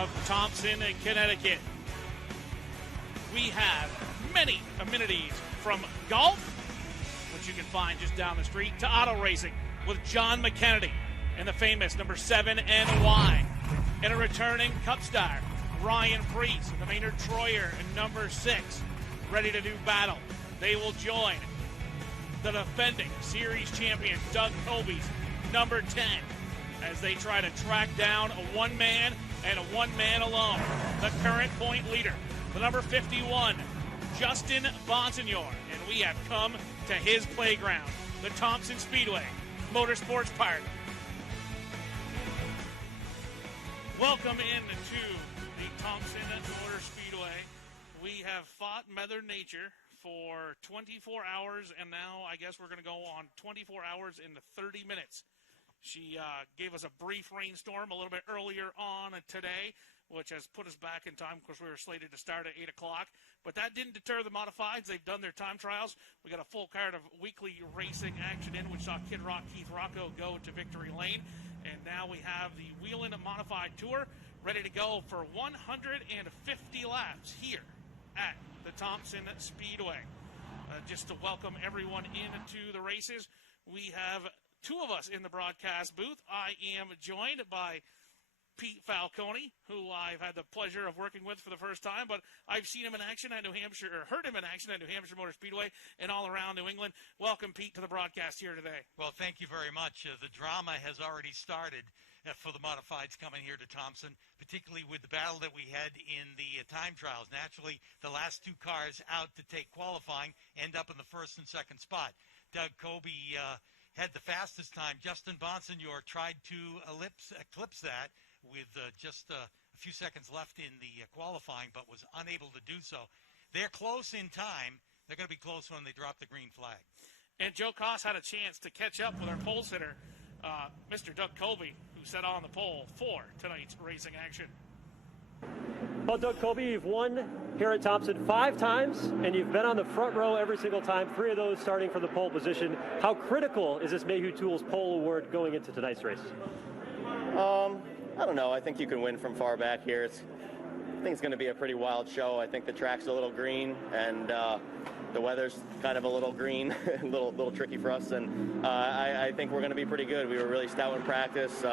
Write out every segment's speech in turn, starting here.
of Thompson, Connecticut. We have many amenities from golf, which you can find just down the street, to auto racing with John McKennedy and the famous number 7 NY, and a returning Cup star, Ryan Preece, the Maynard Troyer and number 6, ready to do battle. They will join the defending series champion, Doug Coby's number 10, as they try to track down a one-man and a one-man alone, the current point leader, the number 51, Justin Bonsignore. And we have come to his playground, the Thompson Speedway Motorsports Park. Welcome into the Thompson Motor Speedway. We have fought Mother Nature for 24 hours, and now I guess we're going to go on 24 hours in 30 minutes. She gave us a brief rainstorm a little bit earlier on today, which has put us back in time. Of course, we were slated to start at 8 o'clock, but that didn't deter the modifieds. They've done their time trials. We got a full card of weekly racing action in, which saw Kid Rock Keith Rocco go to victory lane. And now we have the Whelen Modified Tour ready to go for 150 laps here at the Thompson Speedway. Just to welcome everyone into the races, we have two of us in the broadcast booth. I am joined by Pete Falcone, who I've had the pleasure of working with for the first time, but I've seen him in action at New Hampshire, or heard him in action at New Hampshire Motor Speedway and all around New England. Welcome, Pete, to the broadcast here today. Well, thank you very much. The drama has already started for the modifieds coming here to Thompson, particularly with the battle that we had in the time trials. Naturally, the last two cars out to take qualifying end up in the first and second spot. Doug Coby had the fastest time. Justin Bonsignore tried to eclipse that with just a few seconds left in the qualifying, but was unable to do so. They're close in time. They're going to be close when they drop the green flag. And Joe Koss had a chance to catch up with our pole sitter, Mr. Doug Coby, who set on the pole for tonight's racing action. Well, Doug Coby, you've won here at Thompson 5 times, and you've been on the front row every single time, 3 of those starting from the pole position. How critical is this Mayhew Tools pole award going into tonight's race? I don't know. I think you can win from far back here. I think it's going to be a pretty wild show. I think the track's a little green, and the weather's kind of a little green, a little tricky for us. And I think we're going to be pretty good. We were really stout in practice.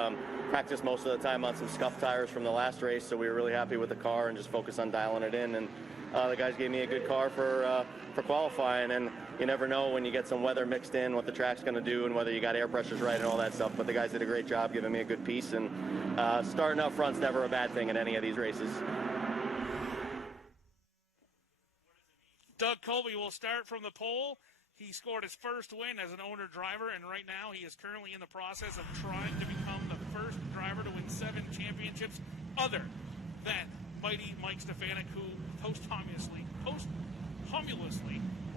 Practiced most of the time on some scuffed tires from the last race, so we were really happy with the car and just focused on dialing it in. And the guys gave me a good car for qualifying, and you never know when you get some weather mixed in what the track's going to do and whether you got air pressures right and all that stuff. But the guys did a great job giving me a good piece, and starting up front's never a bad thing in any of these races. Doug Coby will start from the pole. He scored his first win as an owner-driver, and right now he is currently in the process of trying to become the first driver to win 7 championships other than mighty Mike Stefanik, who posthumously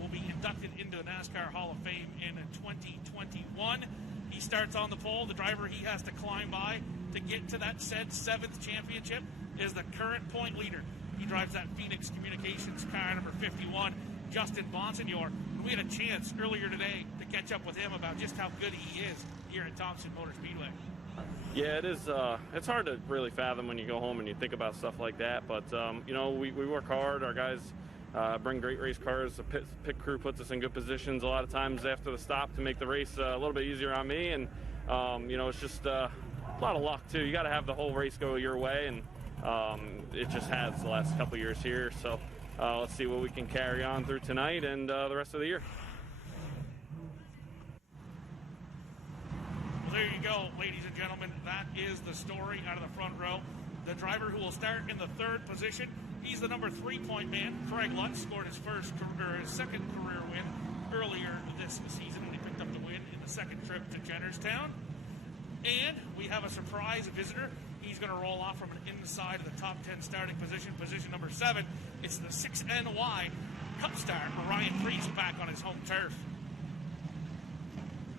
will be inducted into the NASCAR Hall of Fame in 2021. He starts on the pole. The driver he has to climb by to get to that said 7th championship is the current point leader. He drives that Phoenix Communications car, number 51, Justin Bonsignore. And we had a chance earlier today to catch up with him about just how good he is here at Thompson Motor Speedway. Yeah, it is. It's hard to really fathom when you go home and you think about stuff like that. But, you know, we work hard. Our guys bring great race cars. The pit crew puts us in good positions a lot of times after the stop to make the race a little bit easier on me. And, you know, it's just a lot of luck, too. You got to have the whole race go your way, and it just has the last couple years here. So let's see what we can carry on through tonight and the rest of the year. Well, there you go, ladies and gentlemen. That is the story out of the front row. The driver who will start in the 3rd position, he's the number 3-point man. Craig Lutz scored his second career win earlier this season when he picked up the win in the 2nd trip to Jennerstown. And we have a surprise visitor. He's going to roll off from an inside of the top 10 starting position, position number 7. It's the 6NY Cup star, Ryan Preece, back on his home turf.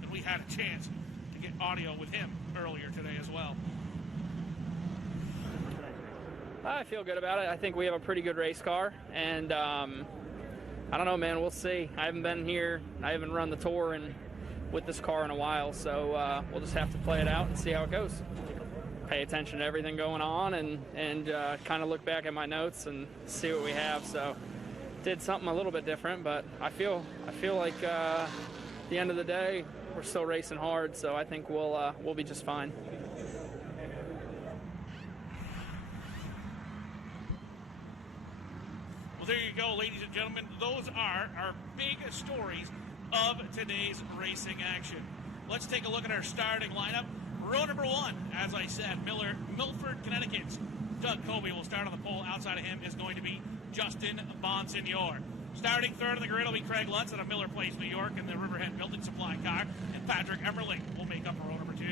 And we had a chance to get audio with him earlier today as well. I feel good about it. I think we have a pretty good race car, and I don't know, man. We'll see. I haven't been here. I haven't run the tour with this car in a while, so we'll just have to play it out and see how it goes. pay attention to everything going on and kind of look back at my notes and see what we have. So did something a little bit different, but I feel like at the end of the day, we're still racing hard, so I think we'll be just fine. Well, there you go, ladies and gentlemen. Those are our big stories of today's racing action. Let's take a look at our starting lineup. Row number 1, as I said, Milford, Connecticut's Doug Coby will start on the pole. Outside of him is going to be Justin Bonsignore. Starting third on the grid will be Craig Lutz out of Miller Place, New York, in the Riverhead Building Supply car, and Patrick Emmerling will make up row number 2.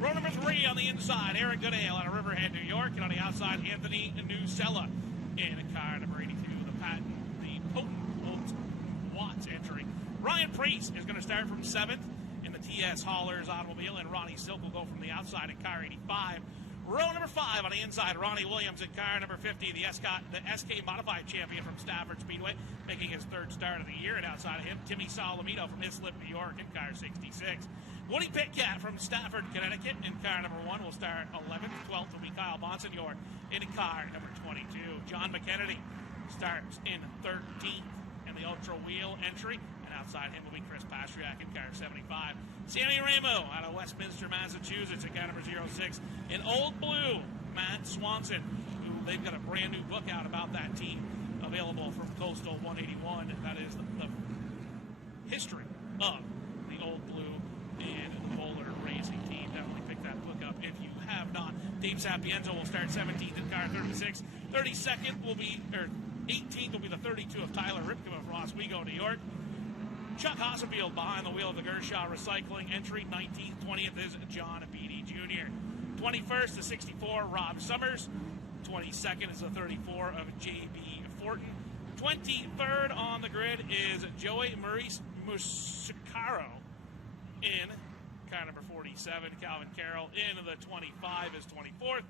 Row number 3 on the inside, Eric Goodale out of Riverhead, New York, and on the outside, Anthony Nusella in car number 82, the potent Watts entry. Ryan Preece is going to start from 7th in the TS Haulers automobile, and Ronnie Silk will go from the outside in car 85. Row number 5 on the inside, Ronnie Williams in car number 50, the SK Modified champion from Stafford Speedway, making his 3rd start of the year. And outside of him, Timmy Solomito from Islip, New York in car 66. Woody Pitcat from Stafford, Connecticut in car number 1 will start 11th. 12th will be Kyle Bonsignore in car number 22. John McKennedy starts in 13th in the Ultra Wheel entry. Outside him will be Chris Pastriak in car 75. Sammy Ramo out of Westminster, Massachusetts in car number 06. In Old Blue, Matt Swanson, who they've got a brand new book out about that team available from Coastal 181. That is the history of the Old Blue and the Bowler Racing team. Definitely pick that book up if you have not. Dave Sapienza will start 17th in car 36. 32nd will be, or 18th will be the 32 of Tyler Ripken of Oswego, New York. Chuck Hasselfield behind the wheel of the Gershaw Recycling entry. 19th, 20th is John Beatty Jr. 21st to 64, Rob Summers. 22nd is the 34 of J.B. Fortin. 23rd on the grid is Joey Maurice Musicaro in car number 47. Calvin Carroll in the 25 is 24th.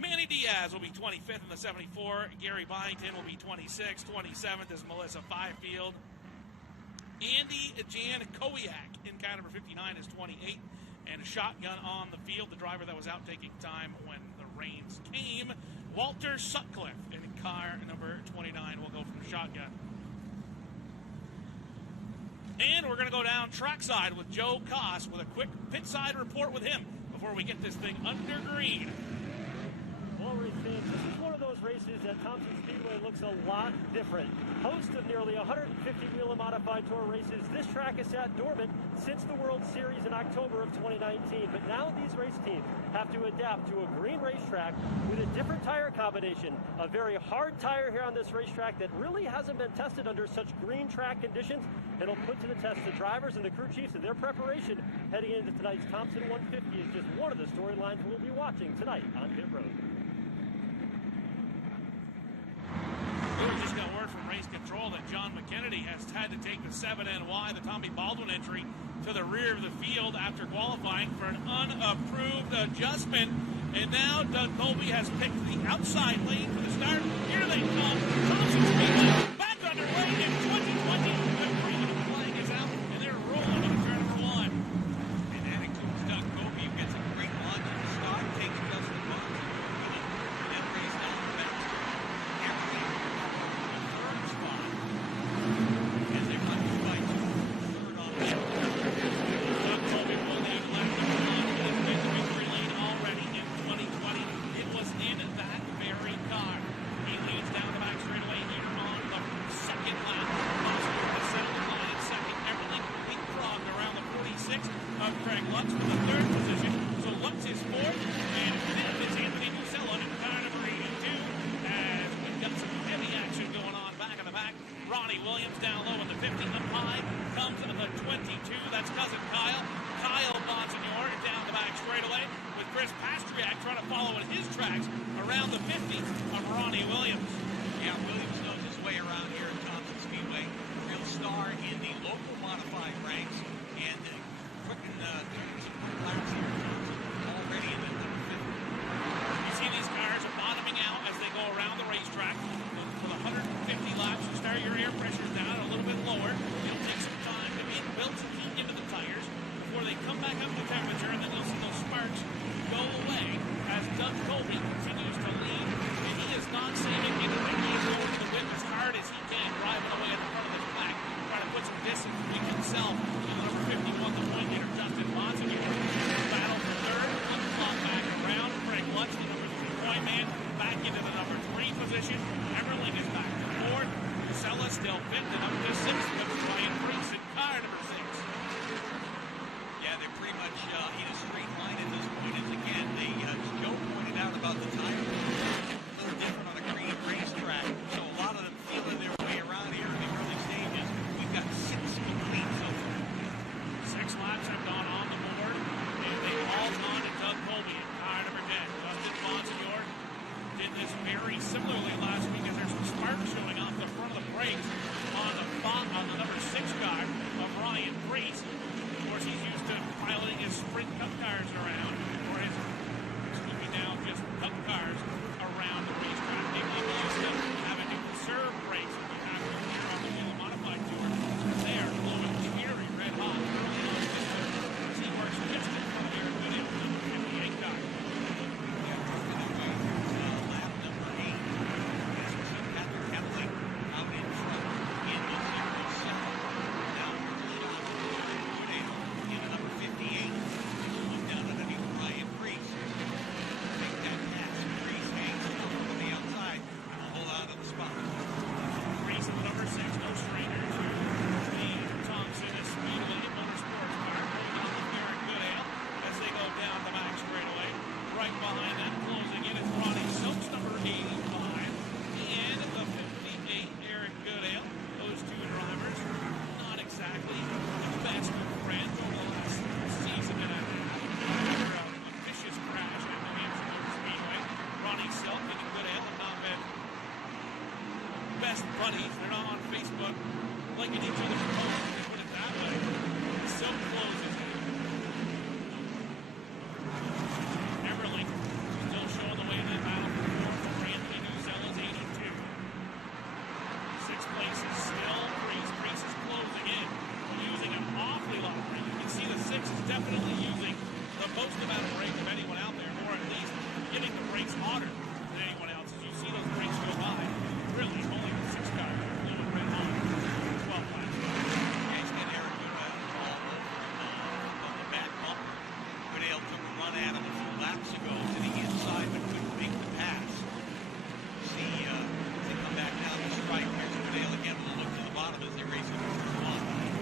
Manny Diaz will be 25th in the 74. Gary Byington will be 26th. 27th is Melissa Fifield. Andy Jan Kowiak in car number 59 is 28th. And a shotgun on the field, the driver that was out taking time when the rains came, Walter Sutcliffe in car number 29 will go from the shotgun. And we're going to go down trackside with Joe Koss with a quick pit side report with him before we get this thing under green. Well, race fans, this is one of those races that Thompson Speedway looks a lot different. Host of nearly 150 Whelen Modified Tour races, this track has sat dormant since the World Series in October of 2019. But now these race teams have to adapt to a green racetrack with a different tire combination. A very hard tire here on this racetrack that really hasn't been tested under such green track conditions. It'll put to the test the drivers and the crew chiefs and their preparation heading into tonight's Thompson 150 is just one of the storylines we'll be watching tonight on Pit Road. We just got word from race control that John McKennedy has had to take the 7NY, the Tommy Baldwin entry, to the rear of the field after qualifying for an unapproved adjustment. And now Doug Coby has picked the outside lane for the start. Here they come. Thompson Speedway back underway in 2020. The green flag is out, and they're rolling into turn number 1. And that includes Doug Coby, who gets a great launch at the start, takes Justin Bonsignore with him, and then race down the fence. Come back up to temperature, and then you'll see those sparks go position. Everling is back to fourth. Sella still fifth, and up to sixth comes Ryan Preece in car number 6. Yeah, they're pretty much in a straight line at this point. As again, as Joe pointed out about the time, a little different on a green racetrack, so a lot of them feeling their way around here in the early stages. We've got 6 complete so far. 6 laps have gone on the board, and they've all gone to Doug Coby in car number 10. Justin Bonsignore did this very similarly last week as there's some sparks showing off the front of the brakes on the number 6 car of Ryan Preece. Of course, he's used to piloting his sprint cup cars around, or his, now just cup cars around the racetrack. Maybe he used to having to conserve brakes when you have to here on the Whelen Modified Tour. They are glowing cherry red hot early on as he works just in front of Eric Goodale, number 58 car. Lap number 8. As we see Patrick Hemling out in front in the 07. Now, Goodale in the number 58. Look down underneath Ryan Preece. Make that pass. Preece hangs on from the outside. Will hold out of the spot. Preece at number 6, no stranger to the Thompson Speedway Motorsports car going on with Eric Goodale as they go down the back straightaway. Right behind them, closing in, is Ronnie Silks, number 85, and the 58, Eric Goodale. Those two drivers, not exactly the best of friends over the last season and a half. After a vicious crash at New Hampshire Speedway, Ronnie Silk and Goodale have not been best buddies. They're not on Facebook liking each other's posts, to put it that way. Silk closes. Everling still showing the way to the battle for fourth. Randy Nuzella's 82. 6th place is still Preece. Preece is closing in, using an awfully lot of brake. You can see the 6 is definitely using the most amount of brake of anyone out there, or at least getting the brakes harder than anyone else. As you see those brakes go by, really only the 6 car blowing red hot. 12 laps. Guys get Eric Goodale all over on the back bumper. Goodale took a run at him a few laps ago to the inside, but couldn't make the pass. See, they come back down the strike. Here's Goodale again with a look to the bottom as they race into the line.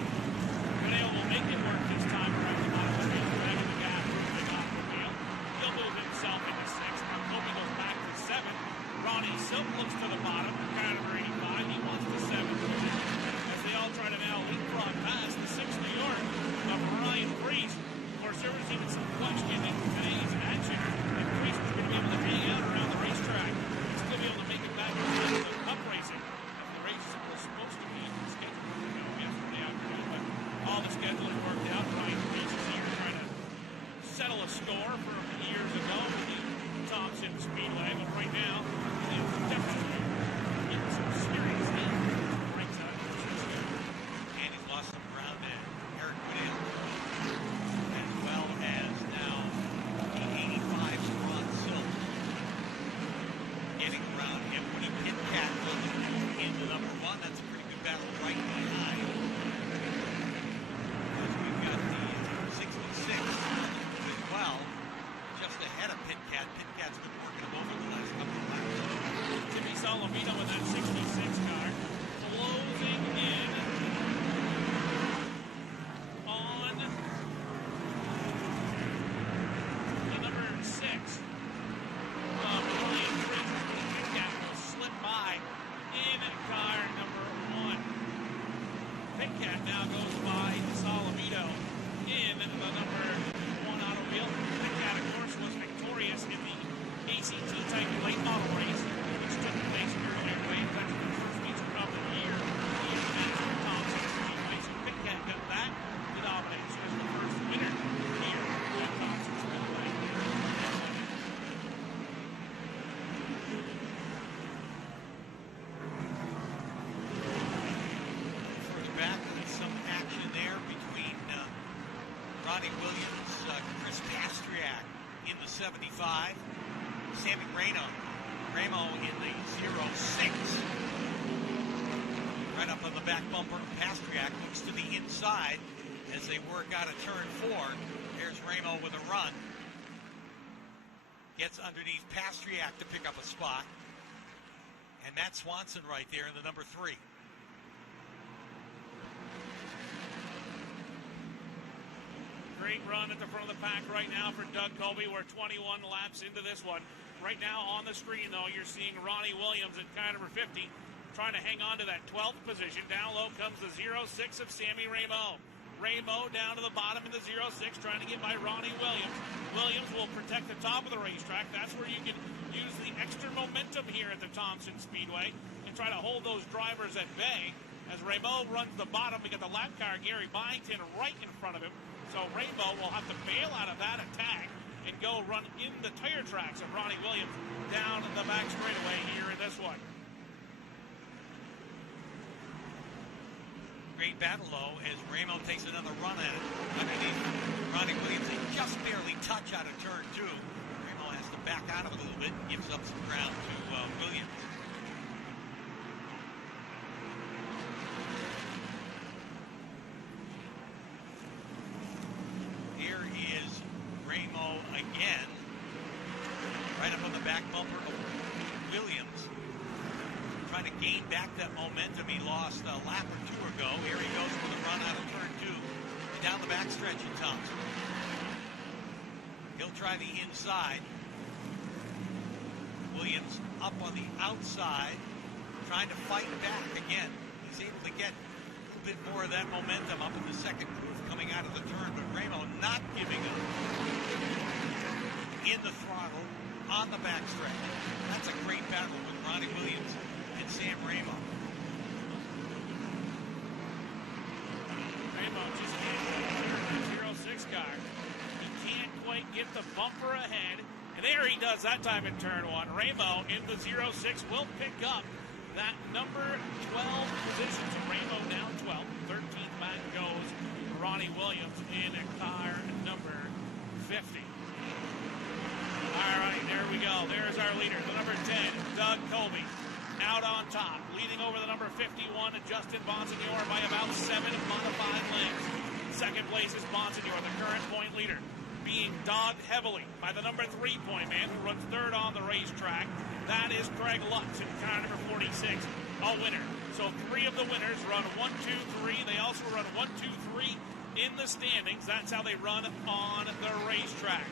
Goodale will make it work this time around the bottom of the race. Back in the gap, moving off the wheel. He'll move himself into 6th. Now Coby goes back to 7th. Ronnie Silk looks to the bottom, car number 85. He wants the 7th position as they all try to now leapfrog past the 6th New York of Ryan Preece. Of course, there was even some question in today's action if Preece was going to be able to hang out around the racetrack and still be able to make it back to the cup racing. The race was supposed to be scheduled to go yesterday afternoon, but all the scheduling worked out. Ryan Preece is here trying to settle a score from years ago with the Thompson Speedway, but right now, it's definitely getting some serious heat right side. And he's lost some ground to Eric Goodale, as well as now the 85 Ron Silk getting around him. When he pit cat into number 1, that's a pretty good battle right behind. As we've got the 66 as well, just ahead of Pit Cat. Pit Cat's been working him over the last couple of laps. Timmy Salamino with that 66 car closing in on the number 6 of Ryan Preece. Pit Cat will slip by in car number 1. Pit Cat now goes by Salamino in the number 1 automobile. Pit Cat, of course, was victorious in the ACT type late model race, which took place earlier today. That's the first feature of the year. He is at Thompson Speedway. So Pit Cat got that to dominate. So it's the first winner here at Thompson Speedway. Further back, there's some action there between Ronnie Williams, Chris Pastriak in the 75, Sammy Ramo in the 06. Right up on the back bumper, Pastriak looks to the inside as they work out of turn 4. Here's Ramo with a run. Gets underneath Pastriak to pick up a spot. And Matt Swanson right there in the number 3. Great run at the front of the pack right now for Doug Coby. We're 21 laps into this one. Right now on the screen, though, you're seeing Ronnie Williams at car number 50 trying to hang on to that 12th position. Down low comes the 06 of Sammy Ramo. Ramo down to the bottom in the 06 trying to get by Ronnie Williams. Williams will protect the top of the racetrack. That's where you can use the extra momentum here at the Thompson Speedway and try to hold those drivers at bay. As Ramo runs the bottom, we got the lap car, Gary Byington, right in front of him. So Ramo will have to bail out of that attack and go run in the tire tracks of Ronnie Williams down the back straightaway here in this one. Great battle, though, as Ramo takes another run at it. Underneath Ronnie Williams, they just barely touch out of turn 2. Ramo has to back out of it a little bit, gives up some ground to Williams. Here is Ramo again, right up on the back bumper of Williams, trying to gain back that momentum he lost a lap or 2 ago. Here he goes with a run out of turn 2 and down the backstretch in Thompson. He'll try the inside. Williams up on the outside, trying to fight back again. He's able to get a little bit more of that momentum up in the second groove coming out of the turn, but Ramo not giving up. In the throttle on the backstretch. That's a great battle with Ronnie Williams and Sam Ramo. Ramo just can't get the 06 car. He can't quite get the bumper ahead. And there he does that time in turn 1. Ramo in the 06 will pick up that number 12 position. So Ramo down 12. 13th back goes Ronnie Williams in car number 50. All right, there we go. There's our leader, the number 10, Doug Coby, out on top, leading over the number 51, Justin Bonsignore, by about 7 modified lengths. Second place is Bonsignore, the current point leader, being dogged heavily by the number 3 point man, who runs third on the racetrack. That is Craig Lutz in car number 46, a winner. So 3 of the winners run 1, 2, 3. They also run 1, 2, 3 in the standings. That's how they run on the racetrack.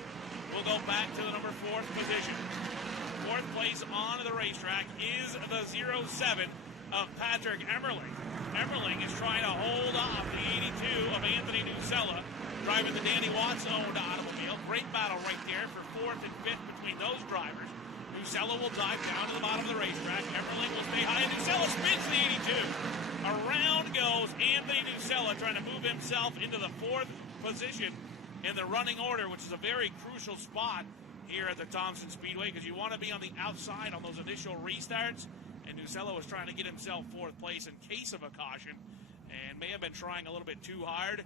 We'll go back to the number 4th position. 4th place on the racetrack is the 07 of Patrick Emmerling. Emmerling is trying to hold off the 82 of Anthony Nusella, driving the Danny Watts-owned automobile. Great battle right there for 4th and 5th between those drivers. Nusella will dive down to the bottom of the racetrack. Emmerling will stay high, and Nusella spins the 82. Around goes Anthony Nusella, trying to move himself into the 4th position in the running order, which is a very crucial spot here at the Thompson Speedway, because you want to be on the outside on those initial restarts. And Nusella was trying to get himself 4th place in case of a caution, and may have been trying a little bit too hard,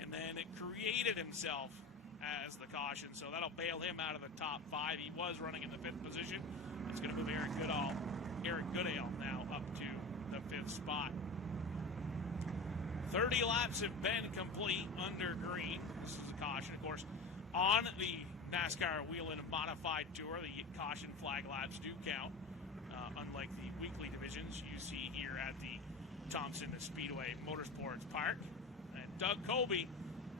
and then it created himself as the caution. So that'll bail him out of the top 5. He was running in the 5th position. It's going to move Eric Goodale now up to the 5th spot. 30 laps have been complete under green. This is a caution, of course. On the NASCAR Whelen Modified Tour, the caution flag laps do count, unlike the weekly divisions you see here at the Thompson Speedway Motorsports Park. And Doug Coby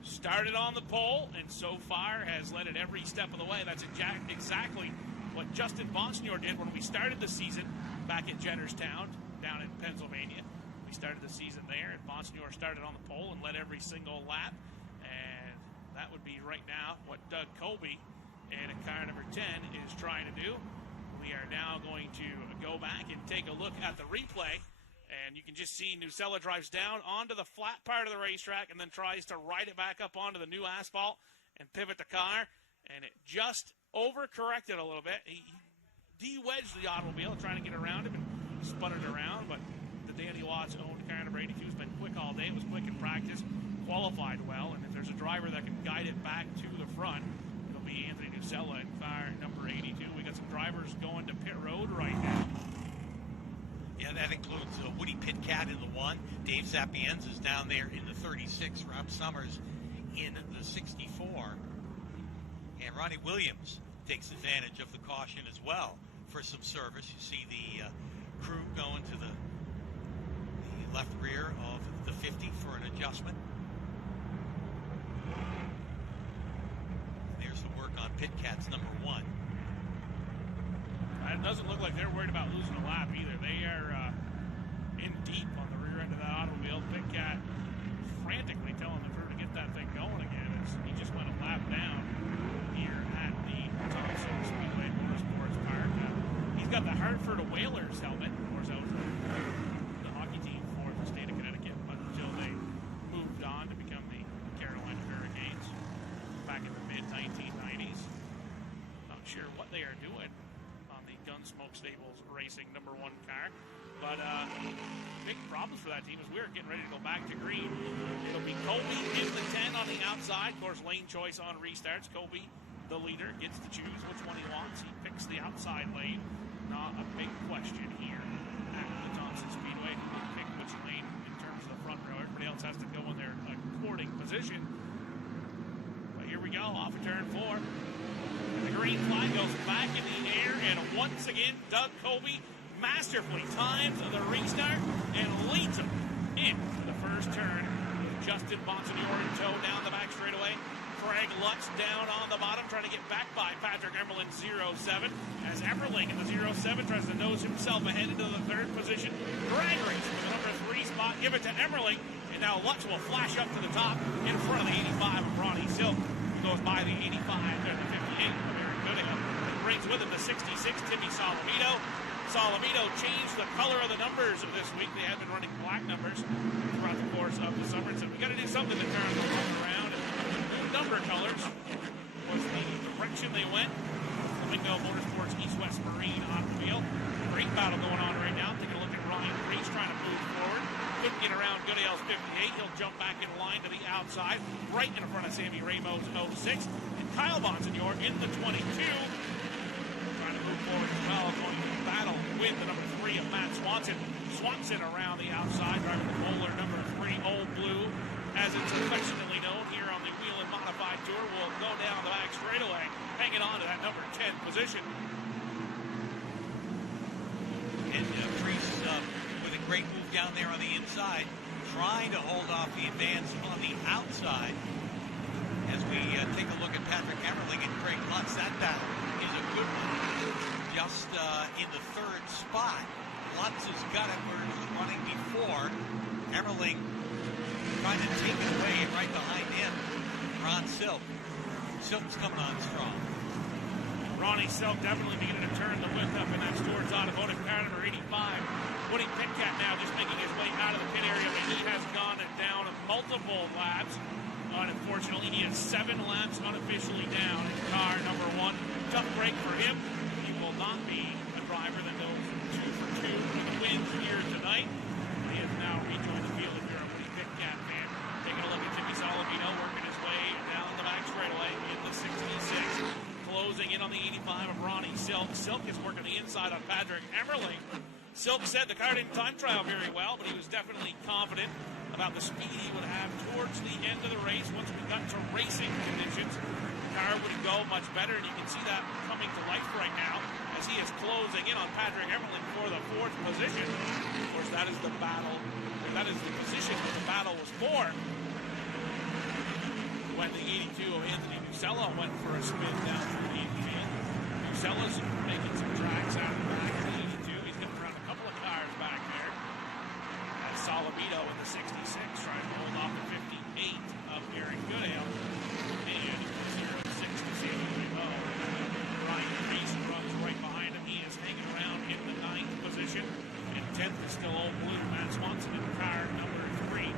started on the pole, and so far has led it every step of the way. That's exactly what Justin Bonsignore did when we started the season back at Jennerstown down in Pennsylvania. We started the season there, and Bonsignore started on the pole and led every single lap. And that would be right now what Doug Coby in car number 10 is trying to do. We are now going to go back and take a look at the replay. And you can just see Nusella drives down onto the flat part of the racetrack and then tries to ride it back up onto the new asphalt and pivot the car. And it just overcorrected a little bit. He de-wedged the automobile trying to get around him and spun it around. But the Danny Watts owned car number 82 has been quick all day. It was quick in practice, qualified well. And if there's a driver that can guide it back to the front, it'll be Anthony Nusella in car number 82. We got some drivers going to pit road right now. Yeah, that includes Woody Pitcat in the 1. Dave Sapienza is down there in the 36. Rob Summers in the 64. And Ronnie Williams takes advantage of the caution as well for some service. You see the crew going to the left rear of the 50 for an adjustment. There's the work on pit cats number 1. It doesn't look like they're worried about losing a lap either. They are in deep on the rear end of that automobile. Pit cat frantically telling the crew to get that thing going again as he just went a lap down here at the Thompson Speedway Motorsports Park. He's got the Hartford Whalers helmet, of course, out the hockey team for the state of Connecticut, but until they moved on to become the Carolina Hurricanes back in the mid-1990s. Not sure what they are doing on the Gunsmoke Stables Racing number 1 car. But big problems for that team as we're getting ready to go back to green. It'll be Coby in the 10 on the outside. Of course, lane choice on restarts. Coby, the leader, gets to choose which one he wants. He picks the outside lane. Not a big question here at the Thompson Speedway. He can pick which lane in terms of the front row. Everybody else has to go in their according position. But here we go, off of turn 4. And the green flag goes back in the air, and once again, Doug Coby masterfully times the restart and leads him into the first turn. Justin Bonsignore in tow down the back straightaway. Craig Lutz down on the bottom, trying to get back by Patrick Emerling 07. As Emerling in the 07 tries to nose himself ahead into the 3rd position. Drag race for the number 3 spot. Give it to Emerling, and now Lutz will flash up to the top in front of the 85 of Ronnie Silk, who goes by the 85 and the 58 of Aaron Goodale. Brings with him the 66 Timmy Solomito. Solomito changed the color of the numbers this week. They had been running black numbers throughout the course of the summer. So we got to do something to turn the world around. And new number colors was the direction they went. Flamingo Motorsports East-West Marine automobile. Great battle going on right now. Taking a look at Ryan Preece trying to move forward. Couldn't get around Goodale's 58. He'll jump back in line to the outside, right in front of Sammy Ramos' 06. And Kyle Bonsignore in the 22. Trying to move forward as well. Going to battle with the number 3 of Matt Swanson. Swanson around the outside, driving the Bowler number 3, Old Blue, as it's affectionately known here on the Whelen Modified Tour, will go down the back straightaway, hanging on to that number 10 position. And Preece with a great move down there on the inside, trying to hold off the advance on the outside. As we take a look at Patrick Emerling and Craig Lutz, that battle is a good one. Just in the 3rd spot. Lutz has got it where he was running before. Emerling trying to take it away right behind him. Ron Silk. Silk's coming on strong. Ronnie Silk definitely beginning to turn the wind up in that Stewart's Automotive car number 85. Woody Pitcat now just making his way out of the pit area, but he has gone down multiple laps. Unfortunately, he has 7 laps unofficially down in car number 1. Tough break for him. He will not be a driver that goes 2 for 2 for the wins here tonight. He has now rejoined the field if you're a Woody Pitcat fan. Taking a look at Timmy Solomito working his way down the back straightaway in the 66. Closing in on the 85 of Ronnie Silk. Silk is working the inside on Patrick Emerling. Silk said the car didn't time trial very well, but he was definitely confident about the speed he would have towards the end of the race. Once we got to racing conditions, the car would go much better, and you can see that coming to life right now as he is closing in on Patrick Emerling for the 4th position. Of course, that is the battle, that is the position that the battle was for when the 82 of Anthony Musella went for a spin down through the infield. Musella's making some tracks out of the back of the 82. He's getting around a couple of cars back there. As Solomito in the 66 trying to hold off the 58 of Aaron Goodale. And 06 to Sammy Remo. Ryan Preece runs right behind him. He is hanging around in the 9th position. And 10th is still Old Blue. Matt Swanson in car number 3.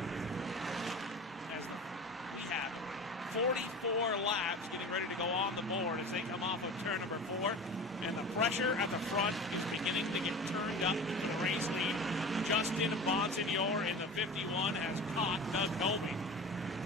44 laps getting ready to go on the board as they come off of turn number 4. And the pressure at the front is beginning to get turned up into the race lead. Justin Bonsignore in the 51 has caught Doug Coby.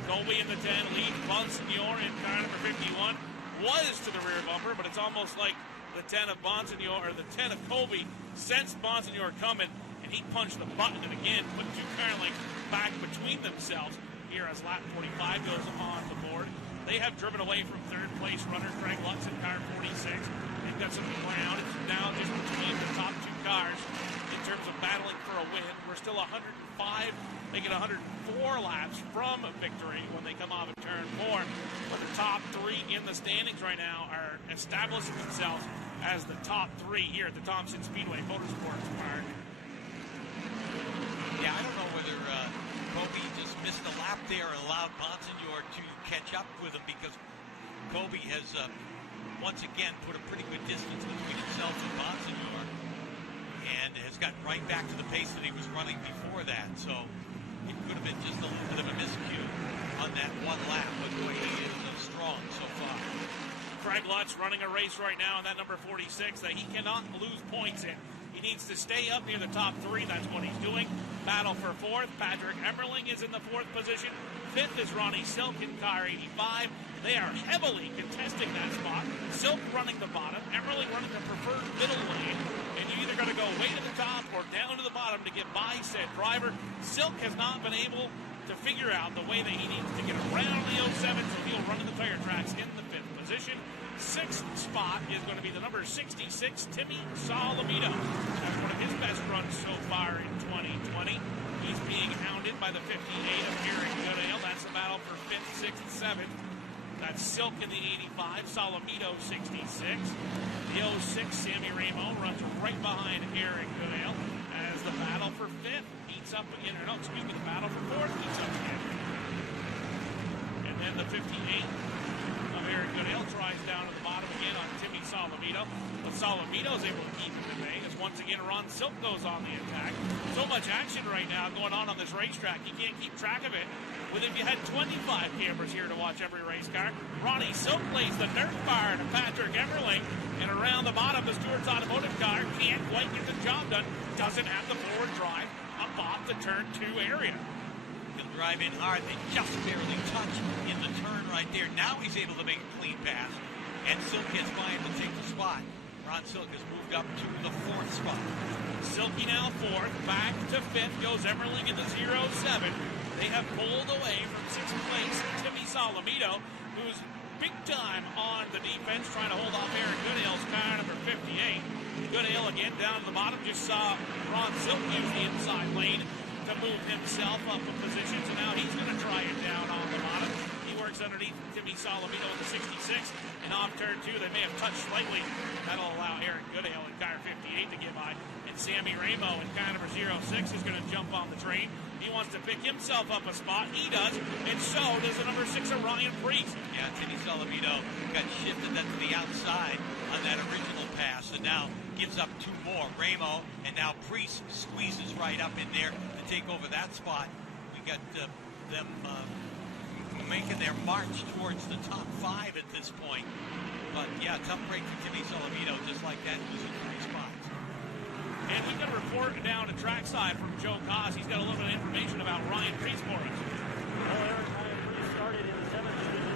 Coby in the 10 leads Bonsignore in car number 51. Was to the rear bumper, but it's almost like the 10 of Bonsignore, or the 10 of Coby, sensed Bonsignore coming, and he punched the button and again put 2 car lengths back between themselves. Here as lap 45 goes on the board. They have driven away from 3rd place runner Craig Lutz in car 46. They've got some ground. It's now just between the top 2 cars in terms 105, make it 104 laps from victory when they come off of turn 4. But the top 3 in the standings right now are establishing themselves as the top 3 here at the Thompson Speedway Motorsports Park. Yeah, I don't know whether Coby just missed a lap there and allowed Bonsignore to catch up with him, because Coby has once again put a pretty good distance between himself and Bonsignore and has gotten right back to the pace that he was running before that. So it could have been just a little bit of a miscue on that one lap, but boy, he is strong so far. Craig Lutz running a race right now in that number 46 that he cannot lose points in. He needs to stay up near the top 3. That's what he's doing. Battle for 4th. Patrick Emmerling is in the 4th position. 5th is Ronnie Silk in car 85. They are heavily contesting that spot. Silk running the bottom. Emmerling running the preferred middle lane. And you either got to go way to the top or down to the bottom to get by said driver. Silk has not been able to figure out the way that he needs to get around the 07, so he'll run to the tire tracks in the 5th position. 6th spot is going to be the number 66, Timmy Solomito. That's one of his best runs so far in 2020. He's being hounded by the 58 of Eric Goodale. That's the battle for 5th, 6th, 7th. That's Silk in the 85, Solomito 66. The 06, Sammy Ramo, runs right behind Eric Goodale as the battle for 5th heats up again. Or no, excuse me, the battle for 4th heats up again. And then the 58 of Eric Goodale tries down to the bottom again on Timmy Solomito. But Solomito's able to keep him at bay as once again Ron Silk goes on the attack. So much action right now going on this racetrack, you can't keep track of it. With if you had 25 cameras here to watch every race car, Ronnie Silk lays the Nerf bar to Patrick Emmerling, and around the bottom, the Stewart's Automotive car can't quite get the job done, doesn't have the forward drive up off the turn 2 area. He'll drive in hard. They just barely touch in the turn right there. Now he's able to make a clean pass, and Silk gets by him to take the spot. Ron Silk has moved up to the 4th spot. Silky now 4th, back to 5th, goes Emmerling in the 07. They have pulled away from 6th place Timmy Solomito, who's big time on the defense, trying to hold off Eric Goodale's car, number 58. Goodale again down to the bottom, just saw Ron Silk use the inside lane to move himself up a position, so now he's going to try it down on the bottom. He works underneath Timmy Solomito in the 66, and off turn 2, they may have touched slightly. That'll allow Eric Goodale in car 58 to get by, and Sammy Ramo in car number 06 is going to jump on the train. He wants to pick himself up a spot. He does, and so does the number 6 of Ryan Preece. Yeah, Timmy Solomito got shifted then to the outside on that original pass, and now gives up 2 more. Ramo, and now Preece squeezes right up in there to take over that spot. We got them making their march towards the top 5 at this point. But yeah, tough break for Timmy Solomito, just like that, losing 3 spots. And we got a report down to trackside from Joe Koss. He's got a little bit of information about Ryan Preece for us. Well, Ryan Preece started in the 7th position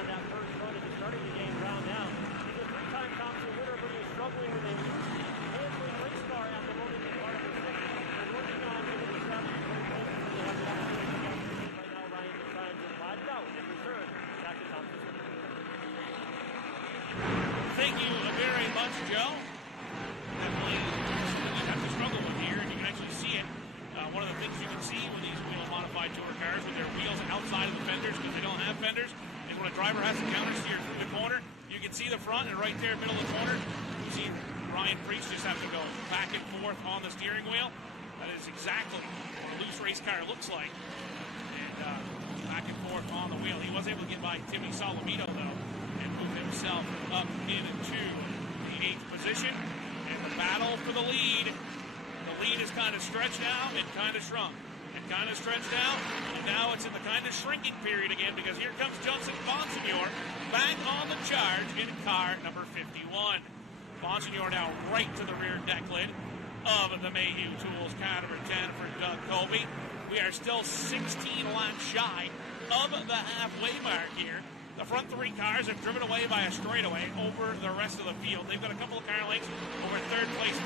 on that first run at the start of the game round now. He's a 3-time Thompson winner, but he was struggling with a handling race car at the moment in part of the 6th. They're working on maybe the strategy for the race. They have the opportunity to get right now. Ryan is trying to divide it out and return back to Thompson. Thank you very much, Joe. Definitely something you have to struggle with here, and you can actually see it. One of the things you can see with these wheel modified tour cars with their wheels outside of the fenders, because they don't have fenders, is when a driver has to counter steer through the corner, you can see the front, and right there, middle of the corner, you see Ryan Preece just have to go back and forth on the steering wheel. That is exactly what a loose race car looks like. And back and forth on the wheel. He was able to get by Timmy Solomito, though, and move himself up into the 8th position. And the battle for the lead. The lead is kind of stretched out and kind of shrunk. And kind of stretched out, and now it's in the kind of shrinking period again, because here comes Justin Bonsignore back on the charge in car number 51. Bonsignore now right to the rear deck lid of the Mayhew Tools car number 10 for Doug Coby. We are still 16 laps shy of the halfway mark here. The front 3 cars have driven away by a straightaway over the rest of the field. They've got a couple of car lengths over 3rd place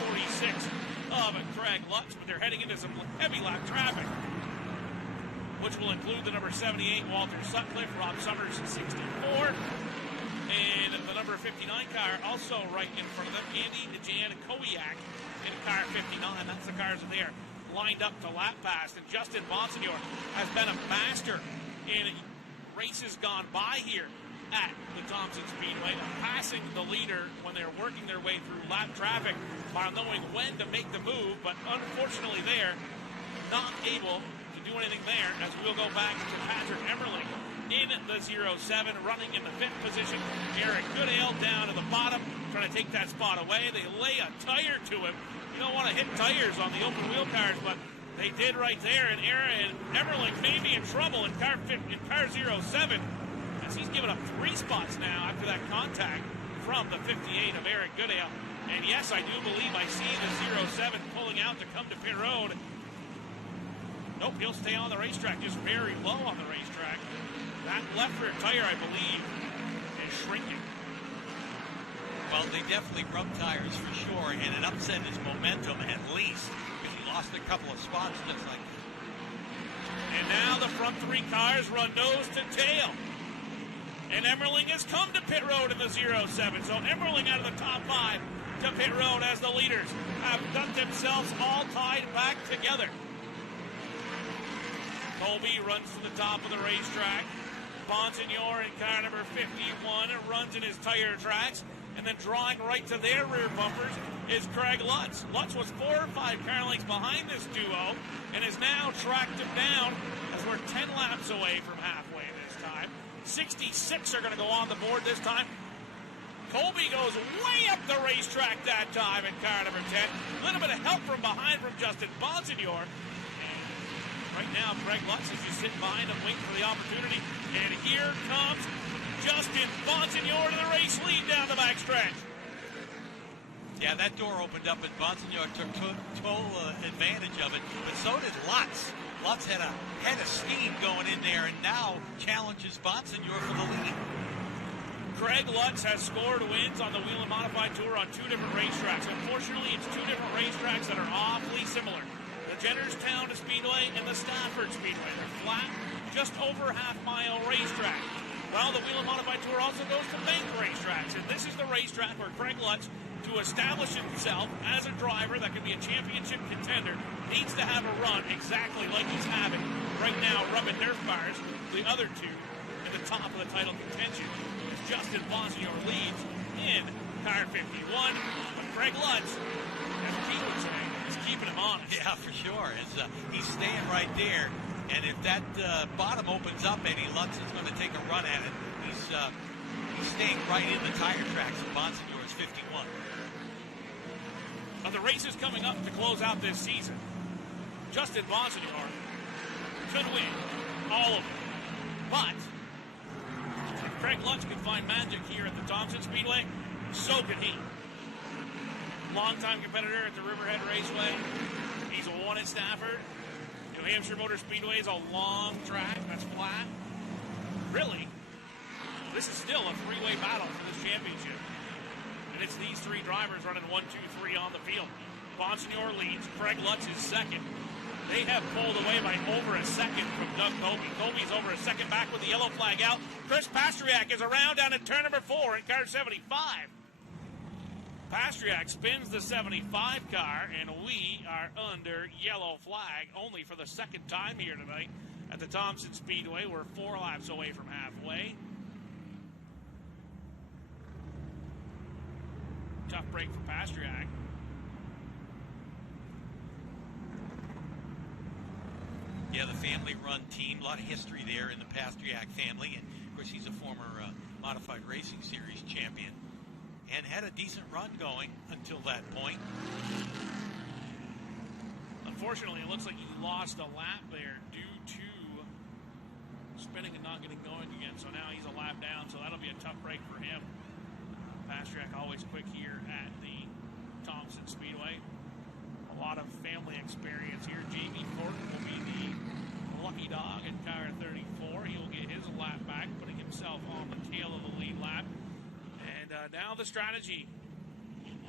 46 of Craig Lutz, but they're heading into some heavy lap traffic, which will include the number 78 Walter Sutcliffe, Rob Summers 64, and the number 59 car also right in front of them, Andy Jan Kowiak in car 59. That's the cars that they are lined up to lap pass, and Justin Bonsignore has been a master in races gone by here at the Thompson Speedway, passing the leader when they're working their way through lap traffic by knowing when to make the move, but unfortunately they're not able to do anything there, as we'll go back to Patrick Emmerling in the 07, running in the 5th position. Eric Goodale down to the bottom, trying to take that spot away. They lay a tire to him. You don't want to hit tires on the open wheel cars, but they did right there, and Emmerling may be in trouble in car 07, as he's given up 3 spots now after that contact from the 58 of Eric Goodale. And yes, I do believe I see the 07 pulling out to come to pit road. Nope, he'll stay on the racetrack, just very low on the racetrack. That left rear tire, I believe, is shrinking. Well, they definitely rubbed tires for sure, and it upset his momentum at least, because he lost a couple of spots just like that. And now the front 3 cars run nose to tail. And Emmerling has come to pit road in the 07. So Emmerling out of the top 5 to pit road as the leaders have got themselves all tied back together. Coby runs to the top of the racetrack. Bonsignore in car number 51 runs in his tire tracks. And then drawing right to their rear bumpers is Craig Lutz. Lutz was 4 or 5 car lengths behind this duo and has now tracked him down as we're 10 laps away from halfway this time. 66 are going to go on the board this time. Coby goes way up the racetrack that time in car number 10. A little bit of help from behind from Justin Bonsignore. And right now, Craig Lutz is just sitting behind him waiting for the opportunity. And here comes Justin Bonsignore to the race lead down the backstretch. Yeah, that door opened up and Bonsignore took total advantage of it, but so did Lutz. Lutz had a head of steam going in there and now challenges Bonsignore for the lead. Craig Lutz has scored wins on the Whelen Modified Tour on 2 different racetracks. Unfortunately, it's 2 different racetracks that are awfully similar. The Jennerstown Speedway and the Stafford Speedway. They're flat, just over half-mile racetrack. Well, the Whelen Modified Tour also goes to bank racetracks, and this is the racetrack where Craig Lutz, to establish himself as a driver that can be a championship contender, needs to have a run exactly like he's having right now, rubbing Nerf bars. The other 2 at the top of the title contention as Justin Bonsignore leads in car 51. But Craig Lutz, as Pete would say, is keeping him honest. Yeah, for sure. He's staying right there. And if that bottom opens up, Eddie Lutz is going to take a run at it. He's staying right in the tire tracks, and Bonsignore is 51. Of the races coming up to close out this season, Justin Bonsignore could win all of them. But if Craig Lutz could find magic here at the Thompson Speedway, so could he. Longtime competitor at the Riverhead Raceway. He's won at Stafford. New Hampshire Motor Speedway is a long track that's flat. Really, this is still a 3-way battle for this championship. And it's these 3 drivers running 1, 2, 3 on the field. Bonsignore leads. Craig Lutz is second. They have pulled away by over a second from Doug Coby. Coby's over a second back with the yellow flag out. Chris Pastriak is around down at turn number 4 in car 75. Pastriak spins the 75 car, and we are under yellow flag only for the 2nd time here tonight at the Thompson Speedway. We're 4 laps away from halfway. Tough break for Pastriak. Yeah, the family-run team. A lot of history there in the Pastriak family. And, of course, he's a former Modified Racing Series champion. And had a decent run going until that point. Unfortunately, it looks like he lost a lap there due to spinning and not getting going again. So now he's a lap down, so that'll be a tough break for him. Pastriak always quick here at the Thompson Speedway. A lot of family experience here. Jamie Thornton will be the lucky dog in car 34. He will get his lap back, putting himself on the tail of the lead lap. And now the strategy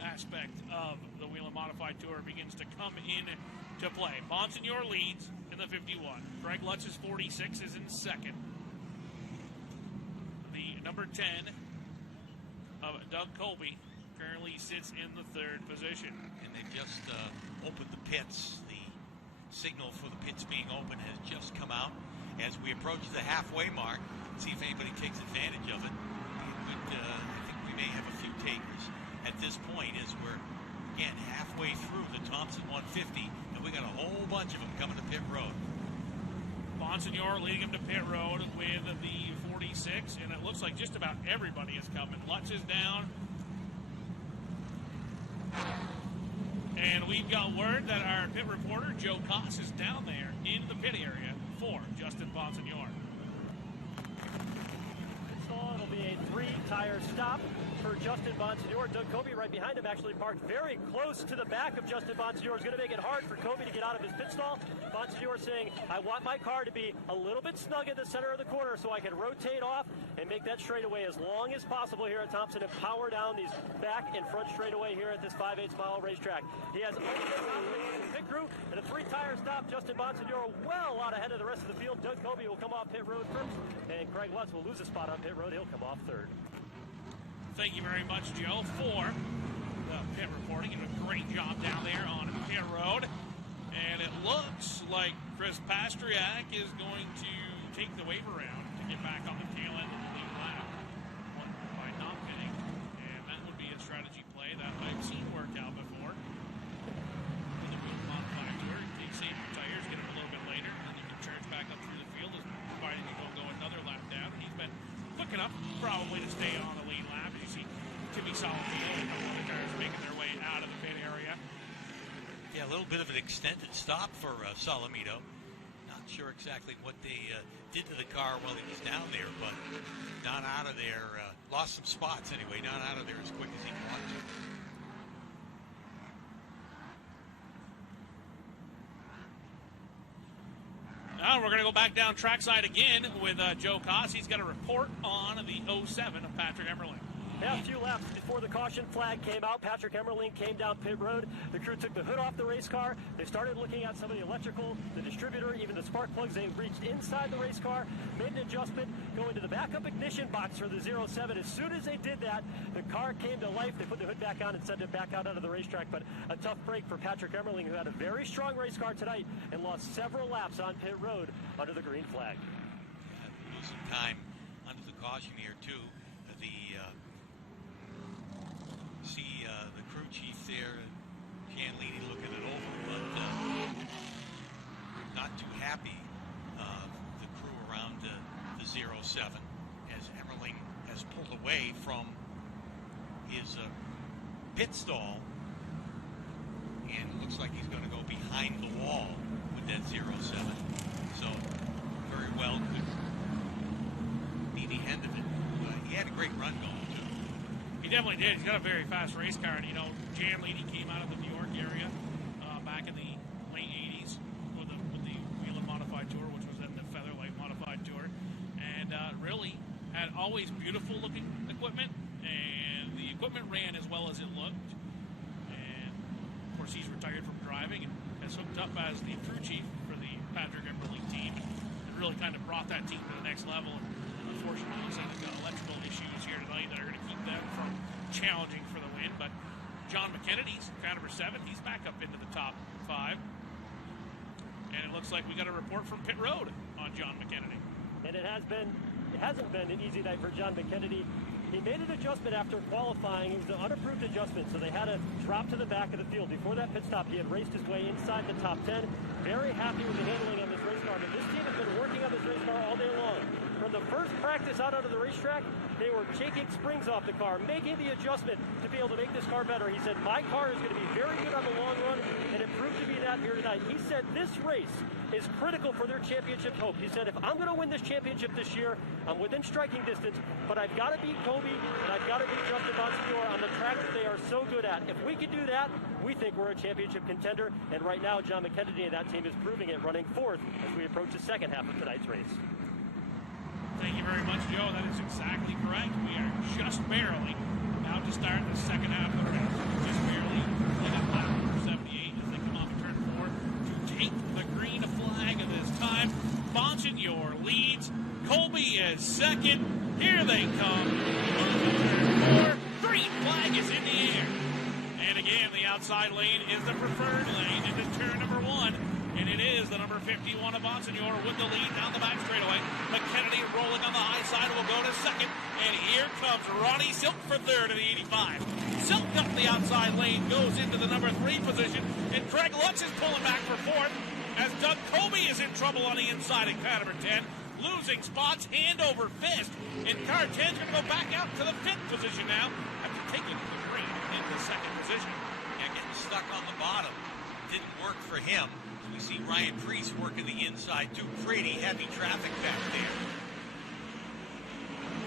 aspect of the Whelen Modified Tour begins to come in to play. Bonsignore leads in the 51. Craig Lutz's 46 is in second. The number 10 of Doug Coby currently sits in the 3rd position. And they've just opened the pits. The signal for the pits being open has just come out. As we approach the halfway mark, see if anybody takes advantage of it. I think we may have a few takers at this point as we're, again, halfway through the Thompson 150, and we got a whole bunch of them coming to pit road. Bonsignore leading him to pit road with the 46, and it looks like just about everybody is coming. Lutz is down. And we've got word that our pit reporter, Joe Koss, is down there in the pit area for Justin Bonsignore. It'll be a 3-tire stop for Justin Bonsignore. Doug Coby right behind him, actually parked very close to the back of Justin Bonsignore. Is going to make it hard for Coby to get out of his pit stall. Bonsignore saying, I want my car to be a little bit snug in the center of the corner so I can rotate off and make that straightaway as long as possible here at Thompson and power down these back and front straightaway here at this 5/8 mile racetrack. He has the pit crew and a 3-tire stop. Justin Bonsignore well out ahead of the rest of the field. Doug Coby will come off pit road first, and Craig Lutz will lose a spot on pit road. He'll come off third. Thank you very much, Joe, for the pit reporting. You did a great job down there on pit road. And it looks like Chris Pastriak is going to take the wave around to get back on the tail end of the lead lap by not pitting. And that would be a strategy play that I've seen work out before. With the Whelen modified tour, take safety tires, get them a little bit later, and then you can charge back up through the field, providing you don't go another lap down. And he's been quick enough probably to stay on the lead lap. As you see Timmy Salafino and a couple of cars making their way out of the pit area. Yeah, a little bit of an extended stop for Salamito. Not sure exactly what they did to the car while he was down there, but not out of there. Lost some spots anyway, not out of there as quick as he wanted to. Now we're going to go back down trackside again with Joe Koss. He's got a report on the 07 of Patrick Emmerling. Yeah, a few laps before the caution flag came out, Patrick Emmerling came down pit road. The crew took the hood off the race car. They started looking at some of the electrical, the distributor, even the spark plugs. They reached inside the race car, made an adjustment, go into the backup ignition box for the 07. As soon as they did that, the car came to life. They put the hood back on and sent it back out onto the racetrack. But a tough break for Patrick Emmerling, who had a very strong race car tonight and lost several laps on pit road under the green flag. Yeah, lose some time under the caution here, too. The crew chief there, Jan Leedy, looking it over, but not too happy. The crew around the 07 as Emmerling has pulled away from his pit stall, and it looks like he's going to go behind the wall with that 07. So very well could be the end of it. He had a great run going. He definitely did. He's got a very fast race car. And, you know, Jan Leedy came out of the New York area back in the late 80s with the Whelen Modified Tour, which was then the Featherlight Modified Tour. And really had always beautiful-looking equipment. And the equipment ran as well as it looked. And, of course, he's retired from driving and has hooked up as the crew chief for the Patrick Emmerling team. And really kind of brought that team to the next level. And unfortunately, they've got electrical issues here tonight that are going to keep them from challenging for the win. But John McKennedy's car number 7. He's back up into the top 5. And it looks like we got a report from pit road on John McKennedy. And it hasn't been an easy night for John McKennedy. He made an adjustment after qualifying. It was an unapproved adjustment, so they had to drop to the back of the field. Before that pit stop, he had raced his way inside the top 10. Very happy with the handling on this race car. But this team has been working on this race car all day long. From the first practice out onto the racetrack, they were taking springs off the car, making the adjustment to be able to make this car better. He said, my car is going to be very good on the long run, and it proved to be that here tonight. He said this race is critical for their championship hope. He said, if I'm going to win this championship this year, I'm within striking distance, but I've got to beat Coby, and I've got to beat Justin Bonsignore on the track that they are so good at. If we can do that, we think we're a championship contender, and right now, John McKennedy and that team is proving it, running fourth as we approach the second half of tonight's race. Thank you very much, Joe. That is exactly correct. We are just barely about to start the second half of the race. Just barely in at lap number 78 as they come off of turn 4 to take the green flag of this time. Bonsignore leads. Coby is second. Here they come. Turn 4. Green flag is in the air. And again, the outside lane is the preferred lane into turn number 1. And it is the number 51 of Bonsignore with the lead down the back straightaway. McKennedy rolling on the high side will go to second. And here comes Ronnie Silk for third in the 85. Silk up the outside lane, goes into the number 3 position. And Craig Lutz is pulling back for fourth as Doug Coby is in trouble on the inside in car number 10. Losing spots hand over fist. And car 10 is going to go back out to the 5th position now after taking the green in the 2nd position. Yeah, getting stuck on the bottom. Didn't work for him. We see Ryan Preece working the inside, too. Pretty heavy traffic back there.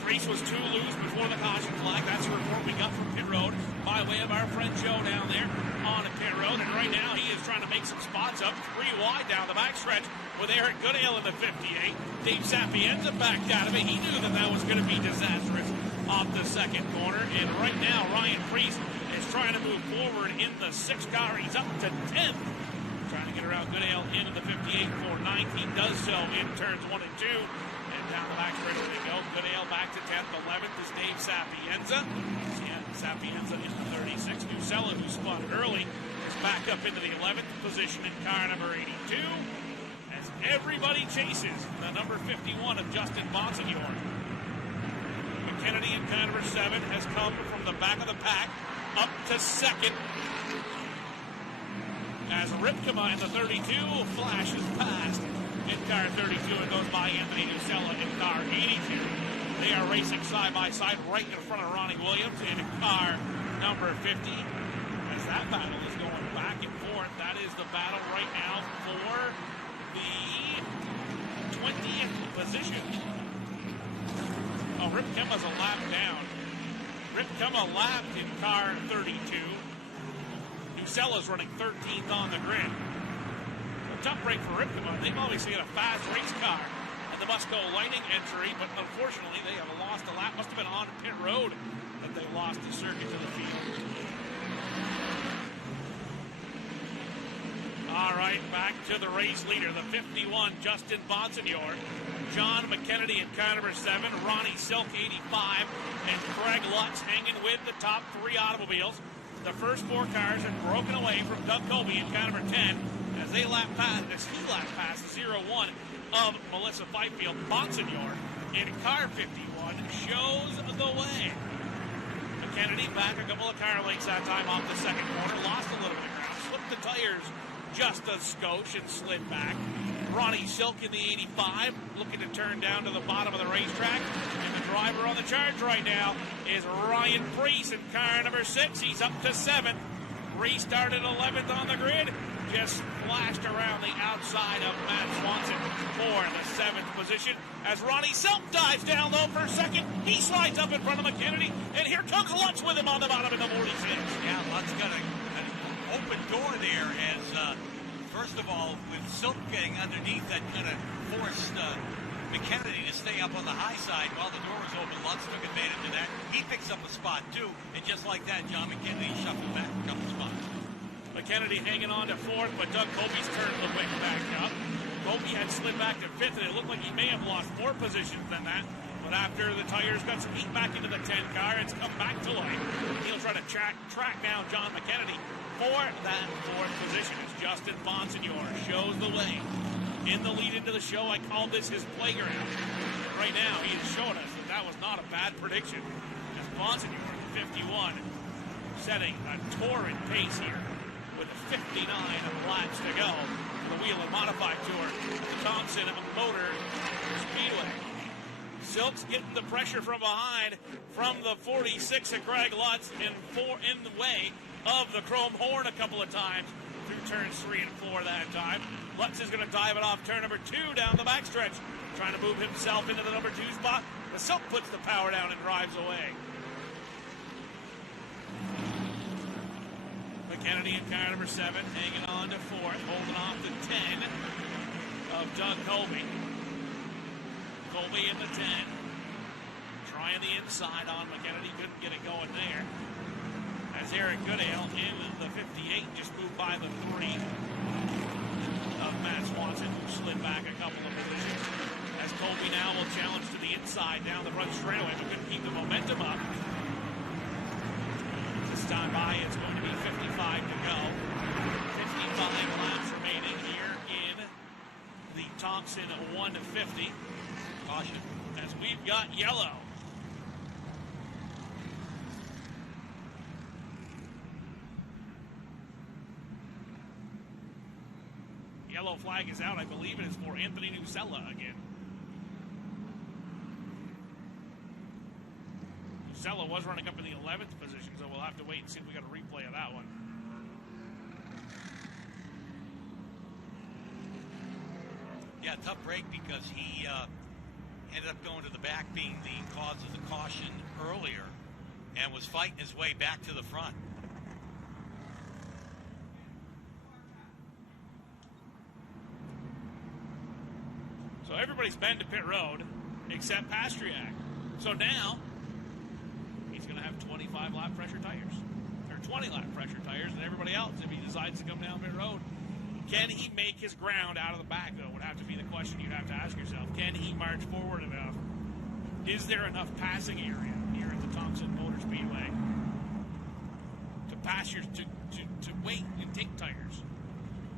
Preece was too loose before the caution flag. That's the report we got from pit road by way of our friend Joe down there on the pit road. And right now he is trying to make some spots up 3 wide down the backstretch with Eric Goodale in the 58. Dave Sapienza backed out of it. He knew that that was going to be disastrous off the 2nd corner. And right now Ryan Preece is trying to move forward in the 6th car. He's up to 10th. Trying to get around Goodale into the 58 for 9th. He does so in turns 1 and 2. And down the back straight they go. Goodale back to 10th. 11th is Dave Sapienza. Sapienza in the 36. Nusella, who spun early, is back up into the 11th position in car number 82. As everybody chases the number 51 of Justin Bonsignore. McKennedy in car number 7 has come from the back of the pack up to 2nd. As Ripkema in the 32 flashes past in car 32 and goes by Anthony Nusella in car 82. They are racing side by side right in front of Ronnie Williams in car number 50. As that battle is going back and forth, that is the battle right now for the 20th position. Oh, Ripkema's a lap down. Ripkema lapped in car 32. Nusella's running 13th on the grid. A tough break for Ripkema. They've obviously got a fast race car at the Musco Lightning entry, but unfortunately they have lost a lap. Must have been on pit road that they lost the circuit to the field. All right, back to the race leader, the 51, Justin Bonsignore. John McKennedy in car number 7, Ronnie Silk 85, and Craig Lutz hanging with the top 3 automobiles. The first 4 cars are broken away from Doug Coby in car number 10 as he lapped past the 0-1 of Melissa Fifield. Bonsignore in car 51 shows the way. McKennedy back a couple of car lengths that time off the 2nd corner, lost a little bit of ground, slipped the tires just a skosh and slid back. Ronnie Silk in the 85, looking to turn down to the bottom of the racetrack. And the driver on the charge right now is Ryan Preece in car number 6. He's up to 7th. Restarted 11th on the grid. Just flashed around the outside of Matt Swanson for the 7th position. As Ronnie Silk dives down low for 2nd. He slides up in front of McKennedy. And here comes Lutz with him on the bottom in the 46. Yeah, Lutz got an open door there as... First of all, with Silk getting underneath, that kind of forced McKennedy to stay up on the high side while the door was open. Lutz took advantage of that. He picks up a spot, too. And just like that, John McKennedy shuffled back a couple spots. McKennedy hanging on to 4th, but Doug Coby's turned the wing back up. Coby had slid back to 5th, and it looked like he may have lost more positions than that. But after the tires got some heat back into the 10 car, it's come back to life. He'll try to track down John McKennedy for that 4th position as Justin Bonsignore shows the way. In the lead into the show, I called this his playground. Right now, he is showing us that that was not a bad prediction. As Bonsignore, 51, setting a torrid pace here with 59 laps to go for the Whelen Modified Tour, the Thompson Motor Speedway. Silk's getting the pressure from behind from the 46 of Craig Lutz in the way of the Chrome Horn a couple of times through turns 3 and 4 that time. Lutz is going to dive it off turn number 2 down the backstretch, trying to move himself into the number 2 spot. But Silk puts the power down and drives away. McKennedy in car number 7, hanging on to 4th, holding off the 10 of Doug Coby. Coby in the 10, trying the inside on McKennedy, couldn't get it going there. As Eric Goodale in the 58 just moved by the 3 of Matt Swanson, who slid back a couple of positions. As Coby now will challenge to the inside down the front straightaway, but couldn't keep the momentum up. This time by, it's going to be 55 to go. 55 laps remaining here in Thompson 150. Caution. As we've got yellow. Yellow flag is out. I believe it is for Anthony Nusella again. Nusella was running up in the 11th position, so we'll have to wait and see if we got a replay of that one. Yeah, tough break because he ended up going to the back, being the cause of the caution earlier, and was fighting his way back to the front. So everybody's been to pit road except Pastriak. So now he's going to have 25 lap pressure tires, or 20 lap pressure tires, and everybody else, if he decides to come down pit road. Can he make his ground out of the back, though, would have to be the question you'd have to ask yourself. Can he march forward enough? Is there enough passing area here at the Thompson Motor Speedway to pass your, to wait and take tires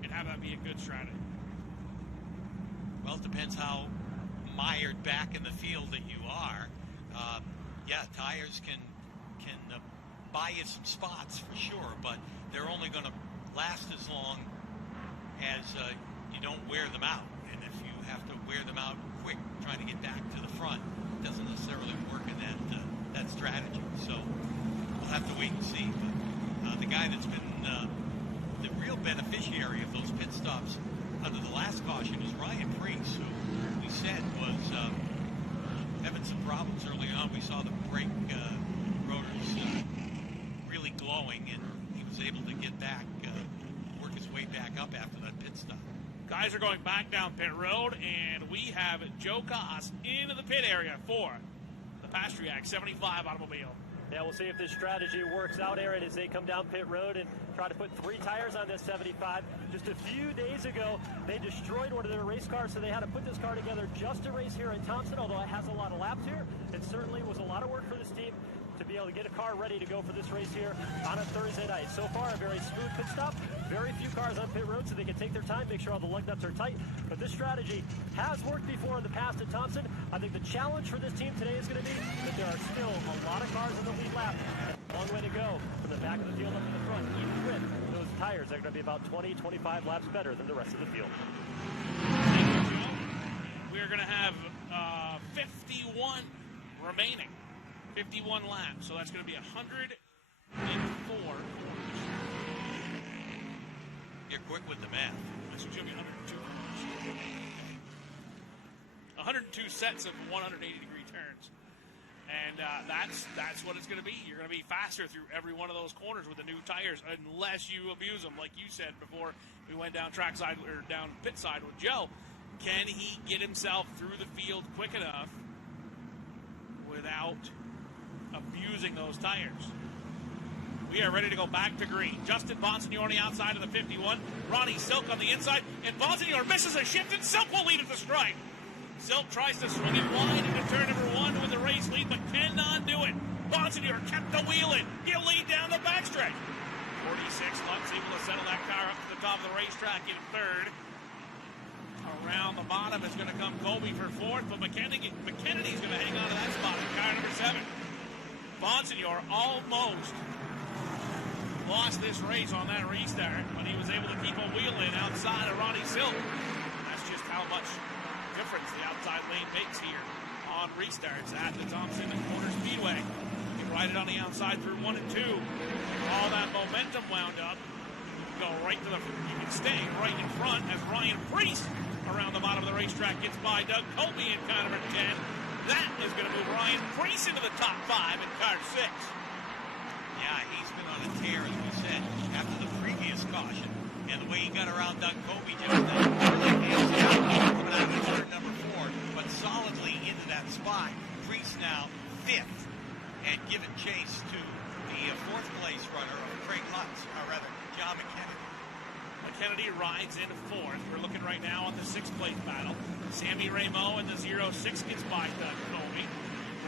and have that be a good strategy? Well, it depends how mired back in the field that you are. Yeah, tires can buy you some spots for sure, but they're only going to last as long as you don't wear them out. And if you have to wear them out quick, trying to get back to the front, it doesn't necessarily work in that strategy. So we'll have to wait and see. But the guy that's been the real beneficiary of those pit stops under the last caution is Ryan Preece, who we said was having some problems early on. We saw the brake rotors really glowing, and he was able to get back, work his way back up after that pit stop. Guys are going back down pit road, and we have Joe Koss into the pit area for the Pastriak 75 automobile. Yeah, we'll see if this strategy works out, Aaron, as they come down pit road and try to put 3 tires on this 75. Just a few days ago, they destroyed one of their race cars, so they had to put this car together just to race here at Thompson, although it has a lot of laps here. It certainly was a lot of work for this team to be able to get a car ready to go for this race here on a Thursday night. So far, a very smooth pit stop. Very few cars on pit road, so they can take their time, make sure all the lug nuts are tight. But this strategy has worked before in the past at Thompson. I think the challenge for this team today is going to be that there are still a lot of cars in the lead lap. A long way to go from the back of the field up to the front, even with those tires that are going to be about 20, 25 laps better than the rest of the field. Thank you, Joe. We're going to have 51 remaining. 51 laps, so that's going to be 104. You're quick with the math. This is going to be 102. 102 sets of 180-degree turns. And that's what it's going to be. You're going to be faster through every one of those corners with the new tires, unless you abuse them, like you said before we went down trackside or down pit side with Joe. Can he get himself through the field quick enough without abusing those tires? We are ready to go back to green. Justin Bonsignore on the outside of the 51. Ronnie Silk on the inside. And Bonsignore misses a shift, and Silk will lead at the stripe. Silk tries to swing it wide into turn number 1 with the race lead, but cannot do it. Bonsignore kept the wheel in. He'll lead down the backstretch. 46 Lutz able to settle that car up to the top of the racetrack in third. Around the bottom is going to come Coby for fourth, but McKennedy's going to hang on to that spot in car number 7. Bonsignore almost lost this race on that restart, but he was able to keep a wheel in outside of Ronnie Silk. That's just how much difference the outside lane makes here on restarts at the Thompson Motor Speedway. You can ride it on the outside through 1 and 2. All that momentum wound up. Go right to the, you can stay right in front as Ryan Preece around the bottom of the racetrack gets by Doug Coby in car number 10. That is going to move Ryan Preece into the top 5 in car 6. Yeah, he's been on a tear, as we said, after the previous caution. And the way he got around Doug Coby just then, really hands down, coming out of turn number 4, but solidly into that spot. Preece now 5th, and giving chase to the 4th place runner of Craig Lutz, or rather, John McKennedy. McKennedy rides in 4th. We're looking right now on the 6th place battle. Sammy Rameau in the 06 gets by Doug Coby.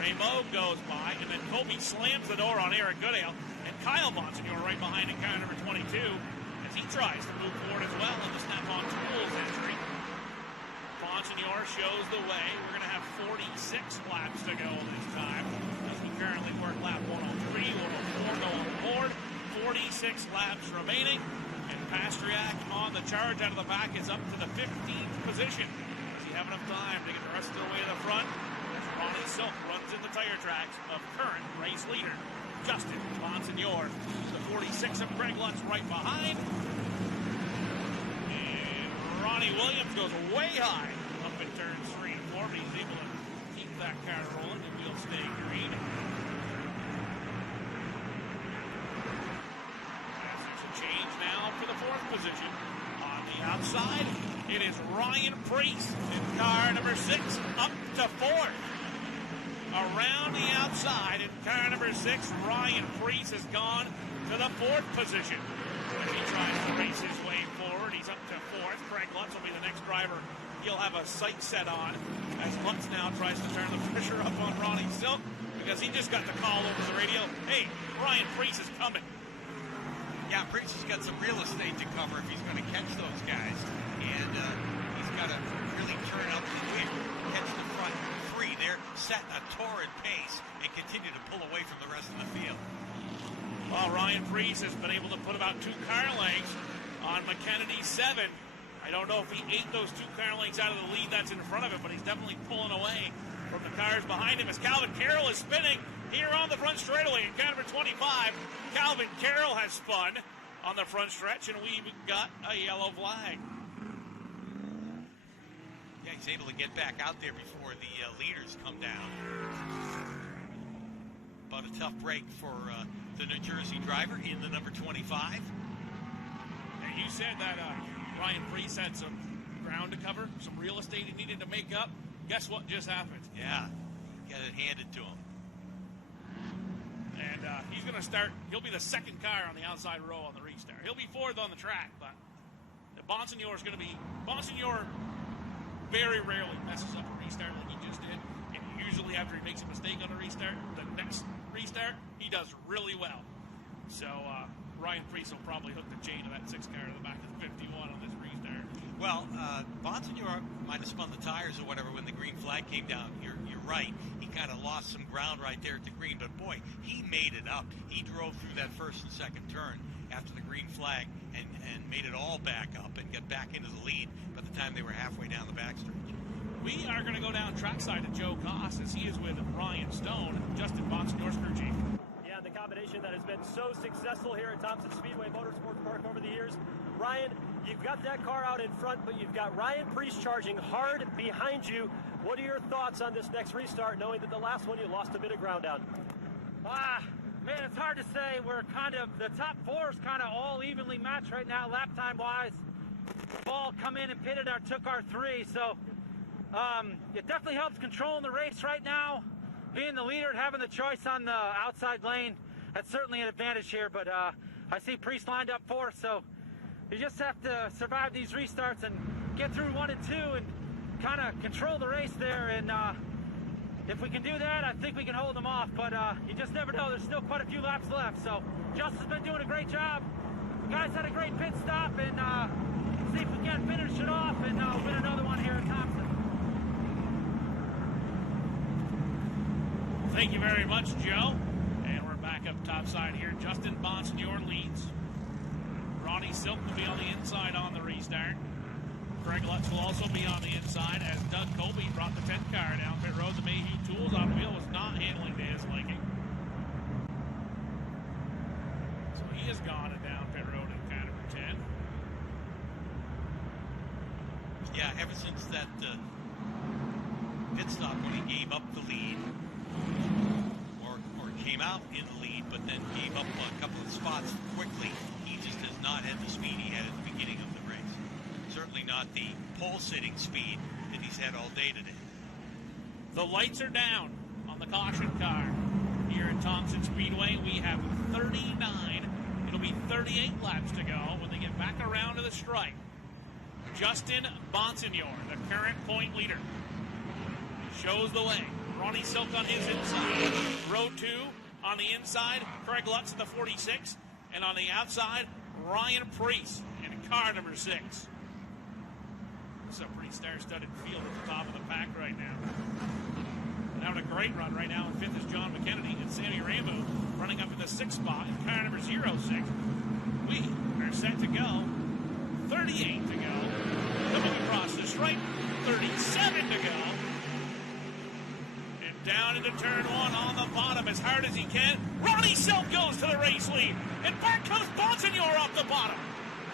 Rameau goes by, and then Coby slams the door on Eric Goodale, and Kyle Bonsignore right behind in car number 22 as he tries to move forward as well in the Snap-on Tools entry. Bonsignore shows the way. We're going to have 46 laps to go this time. As we currently work lap 103, 104 go on the board. 46 laps remaining. And Pastriak on the charge out of the back is up to the 15th position. Does he have enough time to get the rest of the way to the front? As Ronnie Silk runs in the tire tracks of current race leader Justin Bonsignore. The 46 of Greg Lutz right behind. And Ronnie Williams goes way high up in turns 3 and 4, but he's able to keep that car rolling and we'll stay green. Change now for the 4th position. On the outside, it is Ryan Preece in car number 6 up to 4th. Around the outside in car number 6, Ryan Preece has gone to the 4th position. As he tries to race his way forward, he's up to 4th. Craig Lutz will be the next driver he'll have a sight set on as Lutz now tries to turn the pressure up on Ronnie Silk because he just got the call over the radio. Hey, Ryan Preece is coming. Yeah, Preece has got some real estate to cover if he's going to catch those guys. And he's got to really turn up the wind, catch the front free there, set a torrid pace, and continue to pull away from the rest of the field. Well, Ryan Preece has been able to put about 2 car lengths on McKennedy's 7. I don't know if he ate those 2 car lengths out of the lead that's in front of him, but he's definitely pulling away from the cars behind him as Calvin Carroll is spinning here on the front straightaway in car number 25. Calvin Carroll has spun on the front stretch, and we've got a yellow flag. Yeah, he's able to get back out there before the leaders come down. But a tough break for the New Jersey driver in the number 25. And you said that Ryan Preece had some ground to cover, some real estate he needed to make up. Guess what just happened? Yeah, got it handed to him. And he's going to start. He'll be the 2nd car on the outside row on the restart. He'll be 4th on the track, but Bonsignore is going to be. Bonsignore very rarely messes up a restart like he just did. And usually after he makes a mistake on a restart, the next restart, he does really well. So Ryan Preece will probably hook the chain of that 6th car to the back of the 51 on this restart. Well, Bonsignore might have spun the tires or whatever when the green flag came down. You're right. He kind of lost some ground right there at the green, but boy, he made it up. He drove through that 1st and 2nd turn after the green flag and made it all back up and got back into the lead by the time they were halfway down the backstretch. We are going to go down trackside to Joe Koss as he is with Ryan Stone, Justin Bonsignore's crew chief. Yeah, the combination that has been so successful here at Thompson Speedway Motorsports Park over the years. Ryan, you've got that car out in front, but you've got Ryan Preece charging hard behind you. What are your thoughts on this next restart, knowing that the last one you lost a bit of ground down? Man, it's hard to say. We're kind of, the top 4 is kind of all evenly matched right now, lap time wise. Ball come in and pitted took our 3, so it definitely helps controlling the race right now. Being the leader and having the choice on the outside lane, that's certainly an advantage here, but I see Preece lined up 4th, so you just have to survive these restarts and get through 1 and 2 and kind of control the race there, and if we can do that, I think we can hold them off, but you just never know. There's still quite a few laps left, so Justin's been doing a great job. The guys had a great pit stop, and see if we can finish it off and win another one here at Thompson. Thank you very much, Joe. And we're back up topside here. Justin Bonsignore leads. Ronnie Silk will be on the inside on the restart. Greg Lutz will also be on the inside as Doug Coby brought the 10th car down pit road. The Mayhew Tools automobile was not handling to his liking. So he has gone and down pit road in car number 10. Yeah, ever since that pit stop when he gave up the lead, or came out in the lead, but then gave up a couple of spots quickly, he just has not had the speed he had at the beginning of the race. Certainly not the pole-sitting speed that he's had all day today. The lights are down on the caution car here at Thompson Speedway. We have 39. It'll be 38 laps to go when they get back around to the stripe. Justin Bonsignore, the current point leader, shows the way. Ronnie Silk on his inside. Row 2 on the inside. Craig Lutz in the 46. And on the outside, Ryan Preece in car number 6. It's a pretty star-studded field at the top of the pack right now. And having a great run right now. In fifth is John McKennedy and Sammy Ramu running up in the sixth spot in car number 06. We are set to go. 38 to go. Coming across the stripe. 37 to go. And down into turn one on the bottom as hard as he can. Ronnie Silk goes to the race lead. And back comes Bonsignore off the bottom.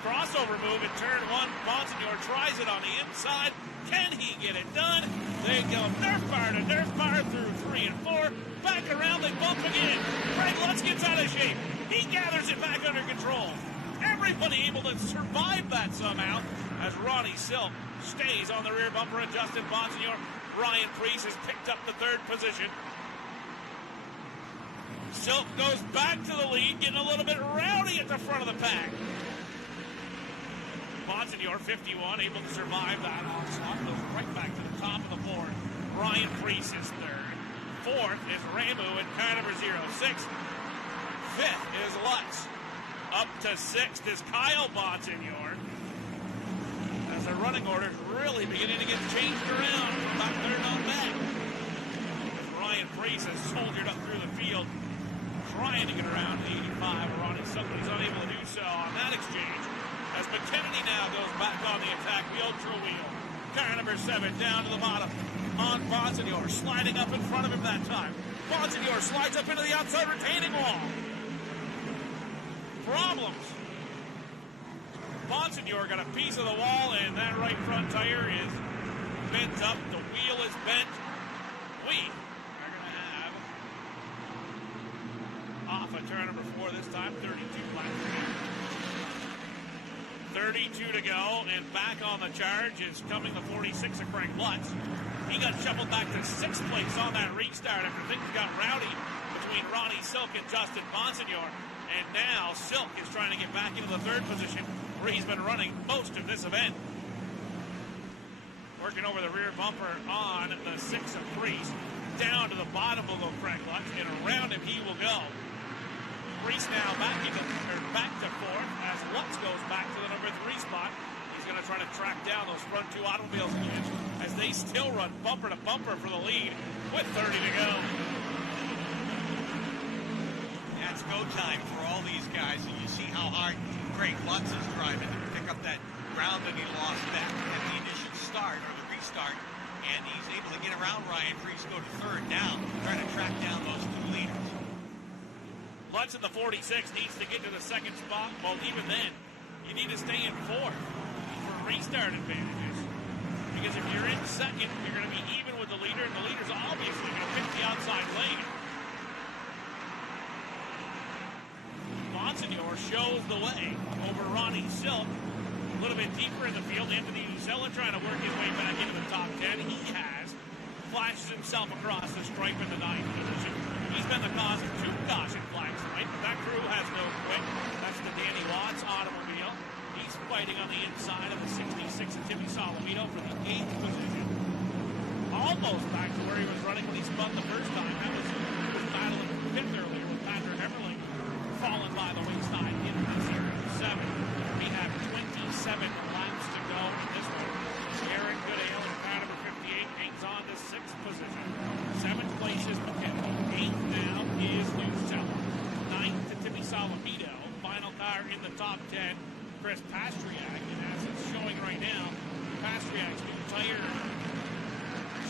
Crossover move in turn one. Bonsignore tries it on the inside. Can he get it done? They go nerf bar to nerf bar through 3 and 4. Back around, they bump again. Craig Lutz gets out of shape. He gathers it back under control. Everybody able to survive that somehow as Ronnie Silk stays on the rear bumper of Justin Bonsignore. Ryan Preece has picked up the third position. Silk goes back to the lead, getting a little bit rowdy at the front of the pack. Bonsignore, 51, able to survive that onslaught. Goes right back to the top of the board. Ryan Preece is third. Fourth is Ramu in car number 06. Fifth is Lutz. Up to sixth is Kyle Bonsignore. As the running order is really beginning to get changed around from about third on back. As Ryan Preece has soldiered up through the field, trying to get around the 85. Ronnie Silk, but he's unable to do so on that exchange. As McKennedy now goes back on the attack, wheel to wheel. Car number 7 down to the bottom on Bonsignore, sliding up in front of him that time. Bonsignore slides up into the outside retaining wall. Problems. Bonsignore got a piece of the wall, and that right front tire is bent up. The wheel is bent. We are going to have off at turn number 4 this time, 32 laps. 32 to go, and back on the charge is coming the 46 of Craig Lutz. He got shuffled back to 6th place on that restart after things got rowdy between Ronnie Silk and Justin Bonsignore. And now Silk is trying to get back into the 3rd position where he's been running most of this event. Working over the rear bumper on the 6 of Preece. Down to the bottom will go Craig Lutz, and around him he will go. Preece now back to 4th as Lutz goes back to the number 3 spot. He's going to try to track down those front 2 automobiles again as they still run bumper to bumper for the lead with 30 to go. That's go time for all these guys, and you see how hard Craig Lutz is driving to pick up that ground that he lost back at the initial start or the restart, and he's able to get around Ryan Preece, go to 3rd now, trying to track down those 2 leaders. Lutz in the 46 needs to get to the 2nd spot. Well, even then, you need to stay in 4th for restart advantages. Because if you're in 2nd, you're going to be even with the leader, and the leader's obviously going to pick the outside lane. Bonsignore shows the way over Ronnie Silk. A little bit deeper in the field. Anthony Usella trying to work his way back into the top 10. He has. Flashes himself across the stripe in the 9th position. He's been the cause of 2 caution flags tonight, but that crew has no quit. That's the Danny Watts automobile. He's fighting on the inside of the 66 of Timmy Solomito for the 8th position. Almost back to where he was running when he spun the first time. That was battling 5th earlier with Patrick Everling falling by the wayside in the 07. We have 27 laps to go in this one. Aaron Goodale in car number 58 hangs on to 6th position. 7th place is McKenna. 8th now is Newsella. 9th to Timmy Solomito. Final car in the top 10, Chris Pastriak. And as it's showing right now, Pastriak's new tire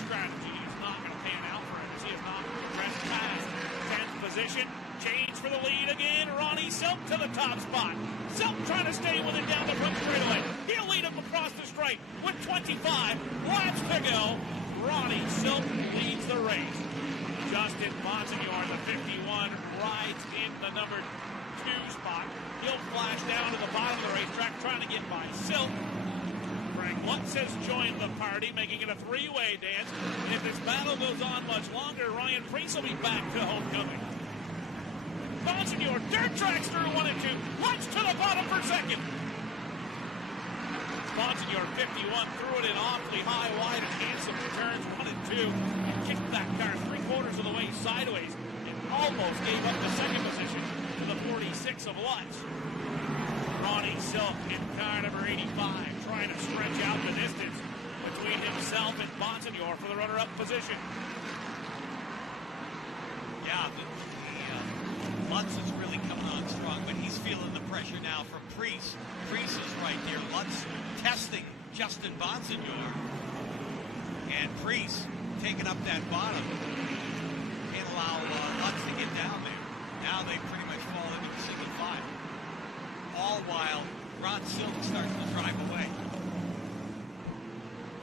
strategy is not going to pan out for him as he has not progressed past 10th position. Change for the lead again. Ronnie Silk to the top spot. Silk trying to stay with it down the front straightaway. He'll lead him across the stripe with 25 laps to go. Ronnie Silk leads the race. Justin Bonsignore, the 51, rides in the number 2 spot. He'll flash down to the bottom of the racetrack trying to get by Silk. Craig Lutz has joined the party, making it a 3-way dance. And if this battle goes on much longer, Ryan Preece will be back to homecoming. Bonsignore dirt tracks through 1 and 2. Lutz to the bottom for 2nd. Bonsignore 51 threw it in awfully high, wide, and handsome turns 1 and 2. And kicked that car 3/4 of the way sideways and almost gave up the 2nd position to the 46 of Lutz. Ronnie Silk in car number 85 trying to stretch out the distance. between himself and Bonsignore for the runner-up position. Yeah, Lutz is really coming on strong, but he's feeling the pressure now from Preece. Preece is right there. Lutz testing Justin Bonsignore. And Preece taking up that bottom. Can't allow Lutz to get down there. Now they pretty much fall into the single file. All while Ron Silk starts to drive away.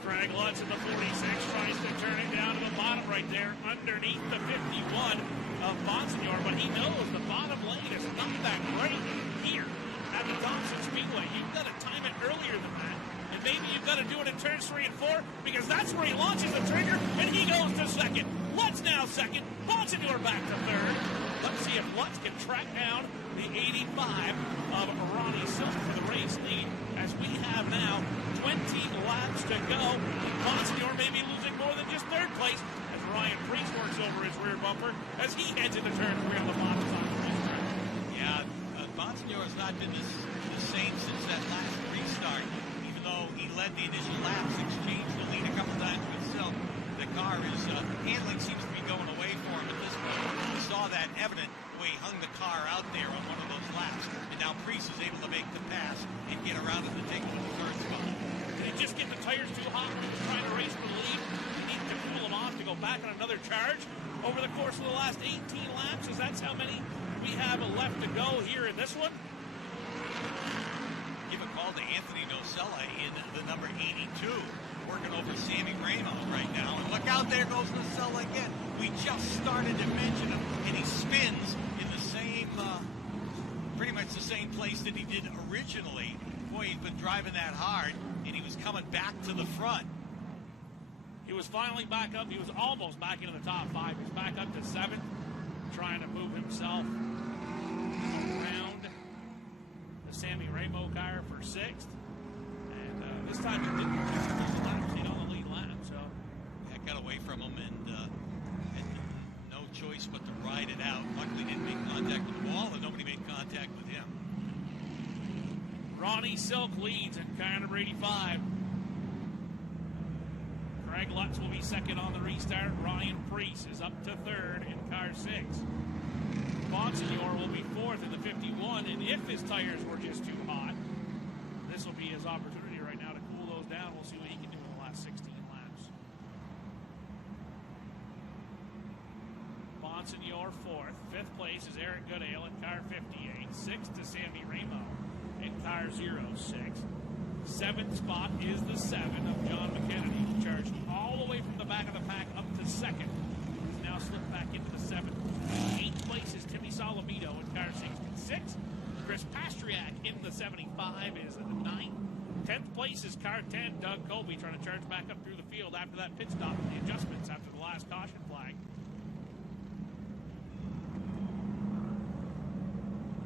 Craig Lutz in the 46 tries to turn it down to the bottom right there underneath the 51 of Bonsignore, but he knows the bottom lane is not that great here at the Thompson Speedway. You've got to time it earlier than that, and maybe you've got to do it in turns 3 and 4, because that's where he launches the trigger, and he goes to second. Lutz now second, Bonsignore back to third. Let's see if Lutz can track down the 85 of Ronnie Silk for the race lead, as we have now 20 laps to go. Bonsignore may be losing more than just third place as Ryan Preece works over his rear bumper as he heads into turn 3 on the bottom side of the racetrack. Yeah, Bonsignore has not been the same since that last restart. Even though he led the initial laps, exchanged the lead a couple times with Silk, the car is handling seems to be going away for him at this point. We saw that evident when he hung the car out there on one of those laps, and now Preece is able to make the pass and get around it to take him to the third spot. Did he just get the tires too hot when he was trying to race for the lead? He needed to cool them off to go back on another charge over the course of the last 18 laps, as that's how many we have left to go here in this one. Give a call to Anthony Nocella in the number 82, working over Sammy Ramos right now. And look out, there goes Nocella again. We just started to mention him, and he spins in the same, pretty much the same place that he did originally. Boy, he's been driving that hard, and he was coming back to the front. He was finally back up. He was almost back into the top 5. He's back up to 7th, trying to move himself around the Sammy Ramo car for 6th. And this time he didn't lose the laps. He on the lead lap, so. That got away from him and had no choice but to ride it out. Luckily didn't make contact with the wall, and nobody made contact with him. Ronnie Silk leads in car number 85. Craig Lutz will be second on the restart. Ryan Preece is up to third in car 6. Bonsignore will be fourth in the 51, and if his tires were just too hot, this will be his opportunity right now to cool those down. We'll see what he can do in the last 16 laps. Bonsignore fourth. 5th place is Eric Goodale in car 58. 6th to Sammy Ramo in car 06. 7th spot is the 7 of John McKennedy, who charged all the way from the back of the pack up to 2nd. He's now slipped back into the 7th. 8th place is Timmy Solomito in car 66. Chris Pastriak in the 75 is the 9th. 10th place is car 10, Doug Coby, trying to charge back up through the field after that pit stop and the adjustments after the last caution flag.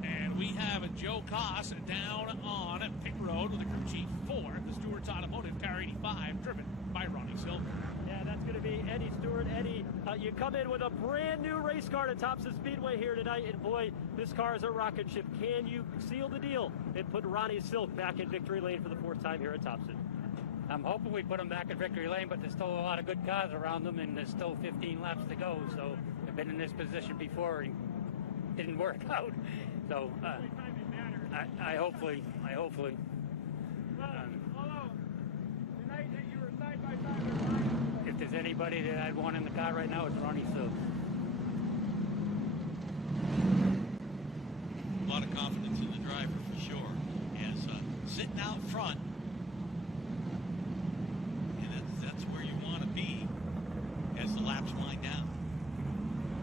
And we have a Joe Koss down on pit road with the crew chief for the Stewart's Automotive, car 85, driven by Ronnie Silk. Yeah, that's going to be Eddie Stewart. Eddie, you come in with a brand new race car to Thompson Speedway here tonight, and boy, this car is a rocket ship. Can you seal the deal and put Ronnie Silk back in victory lane for the 4th time here at Thompson? I'm hoping we put him back in victory lane, but there's still a lot of good cars around them, and there's still 15 laps to go. So I've been in this position before and didn't work out. So I hopefully. If there's anybody that I'd want in the car right now, it's Ronnie Silk. A lot of confidence in the driver for sure. As sitting out front, and that's where you want to be as the laps wind down.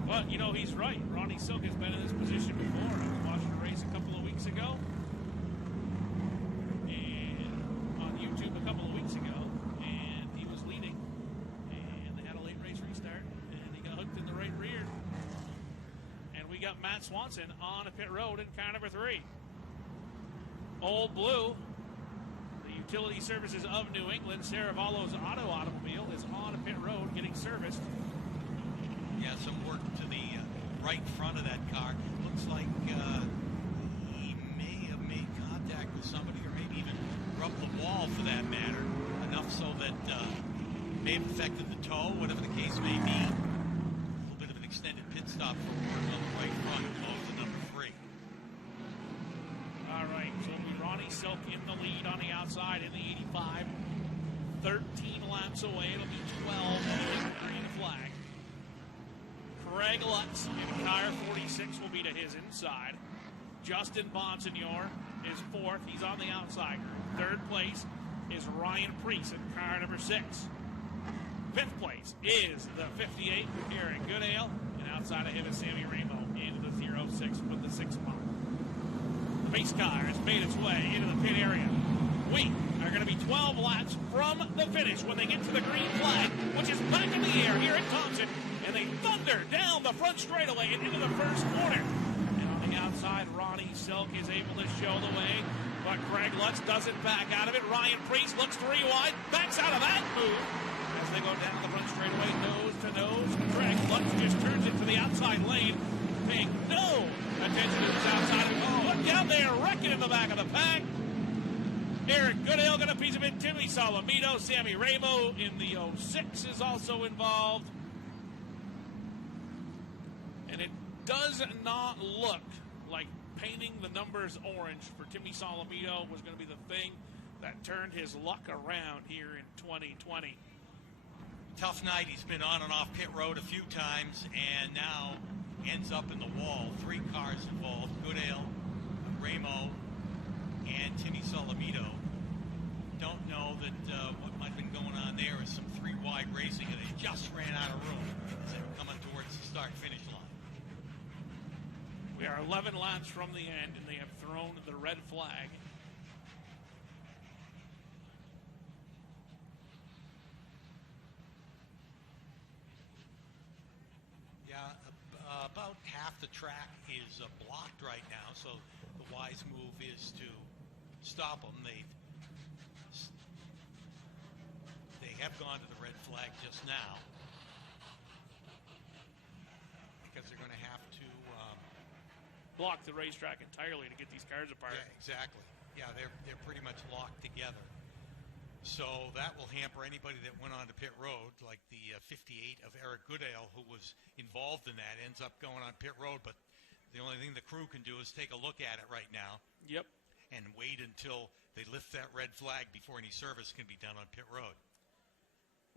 Well, you know, he's right. Ronnie Silk has been in this position before. I was watching a race a couple of weeks ago, and on YouTube a couple of weeks ago, and he was leading, and they had a late race restart, and he got hooked in the right rear. And we got Matt Swanson on a pit road in car number 3. Old Blue, the utility services of New England, Saravallo's automobile, is on a pit road getting serviced. Yeah, some work to the right front of that car. Looks like he may have made contact with somebody, or maybe even rubbed the wall for that matter. enough so that may have affected the toe, whatever the case may be. A little bit of an extended pit stop for Ward on the right front, close to number 3. All right, so it'll be Ronnie Silk in the lead on the outside in the 85. 13 laps away. It'll be 12 with the green flag. Craig Lutz in car 46 will be to his inside. Justin Bonsignore is 4th. He's on the outside. 3rd place is Ryan Preece in car number 6. 5th place is the 58, Eric Goodale. And outside of him is Sammy Rainbow into the 06 with the 6 spot. The pace car has made its way into the pit area. We are going to be 12 laps from the finish when they get to the green flag, which is back in the air here at Thompson. And they thunder down the front straightaway and into the first corner. And on the outside, Ronnie Silk is able to show the way. But Craig Lutz doesn't back out of it. Ryan Preece looks 3 wide, backs out of that move. As they go down the front straightaway, nose to nose. Craig Lutz just turns it to the outside lane, paying no attention to this outside. Oh, look out there, wrecking in the back of the pack. Eric Goodale got a piece of it. Timmy Salamito, Sammy Ramo in the 06 is also involved. And it does not look like painting the numbers orange for Timmy Salamito was going to be the thing that turned his luck around here in 2020. Tough night. He's been on and off pit road a few times and now ends up in the wall. 3 cars involved, Goodale, Ramo, and Timmy Salamito. Don't know that what might have been going on there is some 3 wide racing, and they just ran out of room as they were coming towards the start-finish line. We are 11 laps from the end, and they have thrown the red flag. Yeah, about half the track is blocked right now, so the wise move is to stop them. They have gone to the red flag just now because they're going to have to block the racetrack entirely to get these cars apart. Yeah, exactly. Yeah, they're pretty much locked together. So that will hamper anybody that went on to pit road, like the 58 of Eric Goodale, who was involved in that, ends up going on pit road. But the only thing the crew can do is take a look at it right now. Yep. And wait until they lift that red flag before any service can be done on pit road.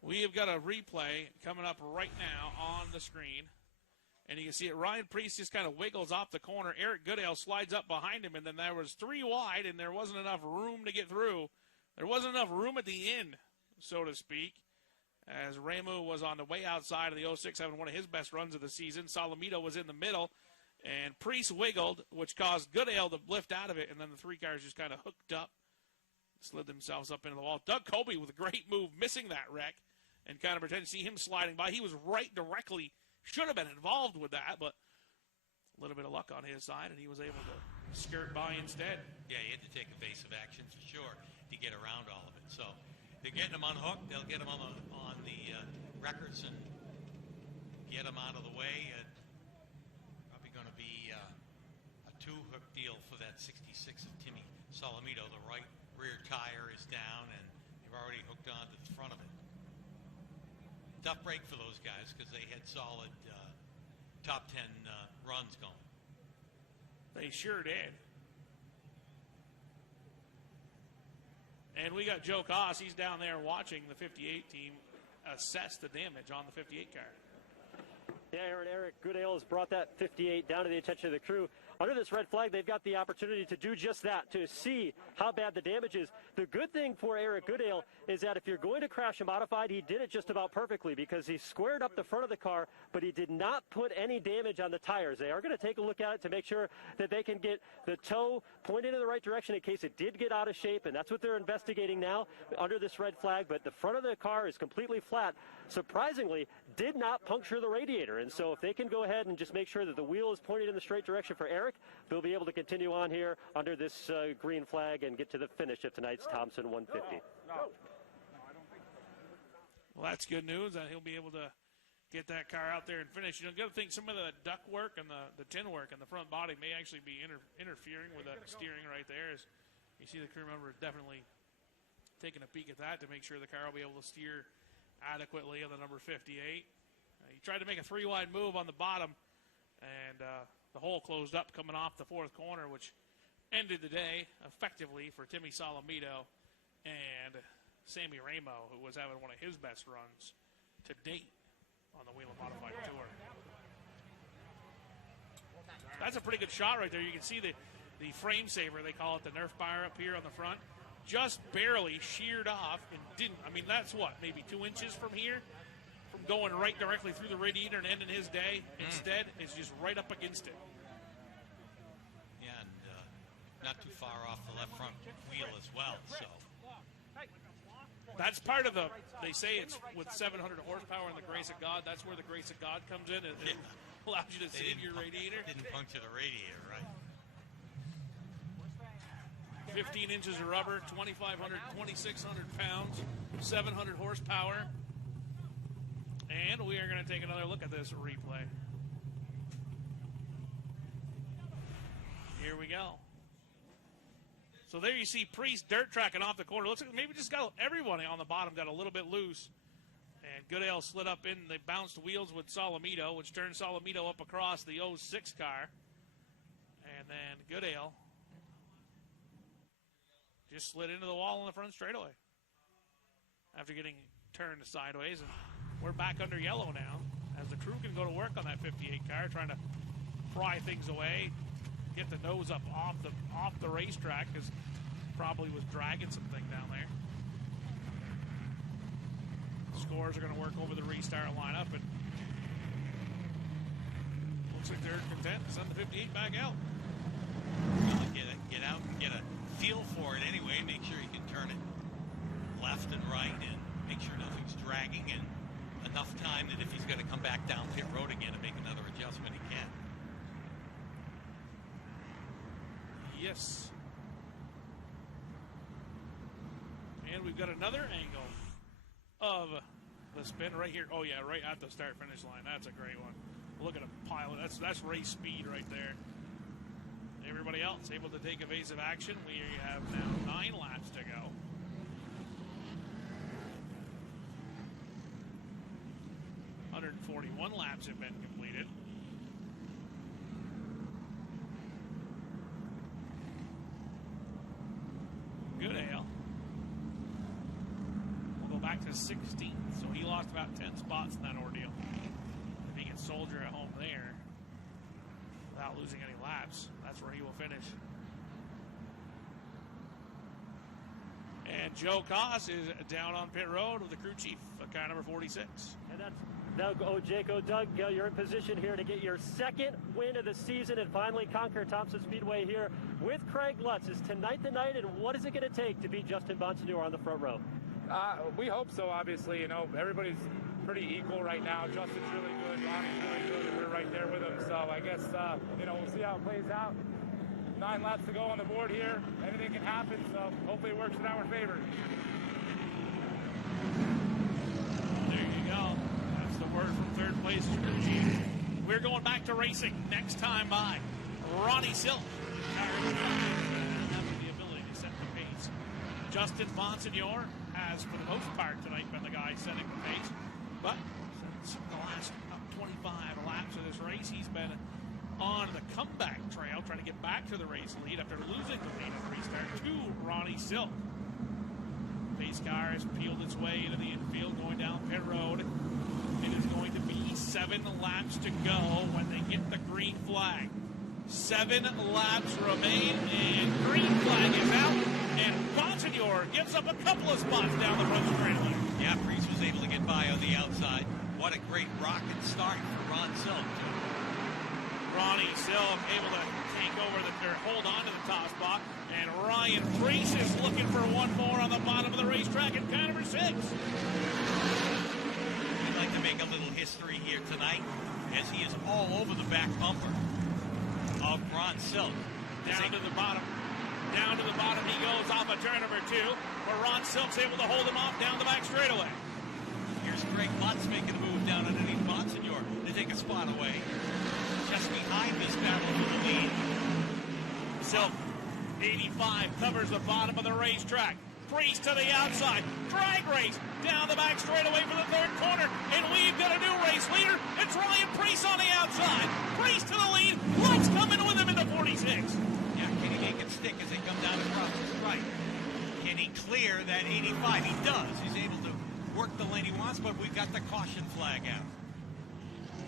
We have got a replay coming up right now on the screen. And you can see it. Ryan Preece just kind of wiggles off the corner. Eric Goodale slides up behind him, and then there was 3 wide, and there wasn't enough room to get through. There wasn't enough room at the end, so to speak, as Ramu was on the way outside of the 06, having one of his best runs of the season. Salamito was in the middle, and Preece wiggled, which caused Goodale to lift out of it, and then the 3 cars just kind of hooked up, slid themselves up into the wall. Doug Coby with a great move, missing that wreck, and kind of pretending to see him sliding by. He was right directly, should have been involved with that, but a little bit of luck on his side, and he was able to skirt by instead. Yeah, he had to take evasive action for sure to get around all of it. So they're getting him unhooked. They'll get him on the records and get him out of the way. Probably going to be a 2-hook deal for that 66 of Timmy Salamito. The right rear tire is down, and they've already hooked on to the front of it. Tough break for those guys because they had solid top 10 runs going. They sure did. And we got Joe Koss. He's down there watching the 58 team assess the damage on the 58 car. Yeah, Aaron, Eric Goodale has brought that 58 down to the attention of the crew. Under this red flag, they've got the opportunity to do just that, to see how bad the damage is. The good thing for Eric Goodale is that if you're going to crash a modified, he did it just about perfectly because he squared up the front of the car, but he did not put any damage on the tires. They are going to take a look at it to make sure that they can get the toe pointed in the right direction in case it did get out of shape, and that's what they're investigating now under this red flag. But the front of the car is completely flat. Surprisingly, did not puncture the radiator. And so if they can go ahead and just make sure that the wheel is pointed in the straight direction for Eric, they'll be able to continue on here under this green flag and get to the finish of tonight's Thompson 150. Well, that's good news that he'll be able to get that car out there and finish. You know, got to think some of the duct work and the tin work in the front body may actually be interfering with that steering right there. As you see, the crew member definitely taking a peek at that to make sure the car will be able to steer adequately on the number 58. He tried to make a 3-wide move on the bottom, and the hole closed up coming off the fourth corner, which ended the day effectively for Timmy Solomito and Sammy Ramo, who was having one of his best runs to date on the Whelen Modified Tour. That's a pretty good shot right there. You can see the frame saver, they call it, the Nerf bar up here on the front, just barely sheared off and didn't. I mean, that's what, maybe 2 inches from here, from going right directly through the radiator and ending his day. Instead, it's just right up against it. Yeah, and not too far off the left front wheel as well. So that's part of they say it's with 700 horsepower and the grace of God. That's where the grace of God comes in. It allows you to save your radiator. Didn't puncture the radiator, right? 15 inches of rubber, 2,500, 2,600 pounds, 700 horsepower. And we are going to take another look at this replay. Here we go. So there you see Preece dirt tracking off the corner. Looks like maybe just got everyone on the bottom got a little bit loose. And Goodale slid up in. They bounced wheels with Solomito, which turned Solomito up across the 06 car. And then Goodale just slid into the wall on the front straightaway after getting turned sideways. And we're back under yellow now as the crew can go to work on that 58 car, trying to pry things away, get the nose up off the racetrack, because probably was dragging some thing down there. Scores are going to work over the restart lineup, and looks like they're content to send the 58 back out. Get out and get a feel for it anyway. Make sure you can turn it left and right, and make sure nothing's dragging, and enough time that if he's going to come back down pit road again and make another adjustment, he can. Yes. And we've got another angle of the spin right here. Oh yeah, right at the start-finish line. That's a great one. Look at a pile. That's race speed right there. Everybody else able to take evasive action. We have now 9 laps to go. .141 laps have been completed. Goodale will go back to 16th, so he lost about 10 spots in that ordeal. If he can soldier at home there without losing any laps, that's where he will finish. And Joe Koss is down on pit road with the crew chief, car number 46. And that's Doug Ojeko. Doug, you're in position here to get your 2nd win of the season and finally conquer Thompson Speedway here with Craig Lutz. Is tonight the night, and what is it going to take to beat Justin Bonsignore on the front row? We hope so, obviously. You know, everybody's pretty equal right now. Justin's really good, Ronnie's really good, and we're right there with him. So I guess, you know, we'll see how it plays out. 9 laps to go on the board here. Anything can happen, so hopefully it works in our favor. There you go. That's the word from third place crew chief. We're going back to racing next time by Ronnie Silk. Having the ability to set the pace. Justin Bonsignore has, for the most part tonight, been the guy setting the pace. But since the last 25 laps of this race, he's been on the comeback trail, trying to get back to the race lead after losing the lead at restart to Ronnie Silk. Pace car has peeled its way into the infield, going down pit road. It is going to be 7 laps to go when they get the green flag. 7 laps remain, and green flag is out, and Bonsignore gives up a couple of spots down the front straightaway. Yeah, Preece was able to get by on the outside. What a great rocket start for Ron Silk. Ronnie Silk able to take over hold on to the top spot, and Ryan Preece is looking for one more on the bottom of the racetrack at car number 6. We'd like to make a little history here tonight, as he is all over the back bumper of Ron Silk. Down to the bottom he goes off of turn number 2, where Ron Silk's able to hold him off down the back straightaway. Here's Craig Lutz making a move down underneath Bonsignore to take a spot away. Just behind this battle for the lead. Silk, 85, covers the bottom of the racetrack. Preece to the outside. Drag race down the back straightaway for the third corner. And we've got a new race leader. It's Ryan Preece on the outside. Preece to the lead. Lutz coming with him into 46. Yeah, can he make it stick as they come down across the stripe? Can he clear that 85? He does. He's able to work the lane he wants, but we've got the caution flag out.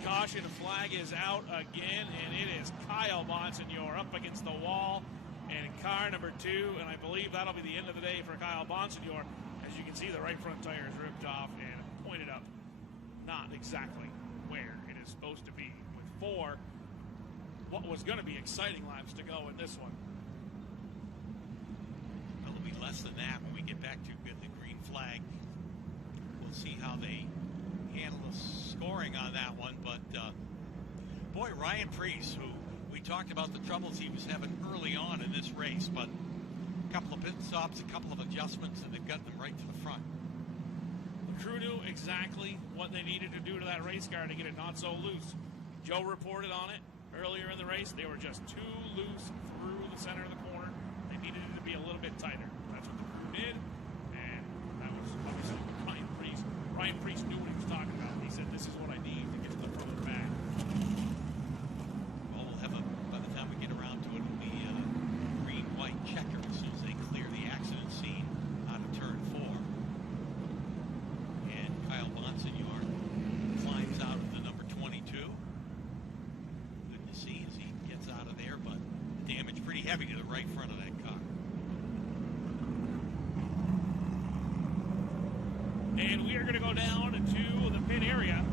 Caution flag is out again, and it is Kyle Bonsignore up against the wall in car number 2, and I believe that'll be the end of the day for Kyle Bonsignore. As you can see, the right front tire is ripped off and pointed up not exactly where it is supposed to be, with 4 what was going to be exciting laps to go in this one. It'll be less than that when we get back to the green flag. We'll see how they handle the scoring on that one, but boy, Ryan Preece, who we talked about the troubles he was having early on in this race, but a couple of pit stops, a couple of adjustments, and they've got them right to the front. The crew knew exactly what they needed to do to that race car to get it not so loose. Joe reported on it earlier in the race. They were just too loose through the center of the corner. They needed it to be a little bit tighter. That's what the crew did, and that was obviously Ryan Preece. Ryan Preece knew what he was talking about. He said, "This is what I need to get to the front of the back." Well, we'll have by the time we get around to it, it'll be a green-white checker as soon as they clear the accident scene out of turn 4. And Kyle Bonsignore climbs out of the number 22. Good to see as he gets out of there, but damage pretty heavy to the right front of that car. And we are going to go down to the pit area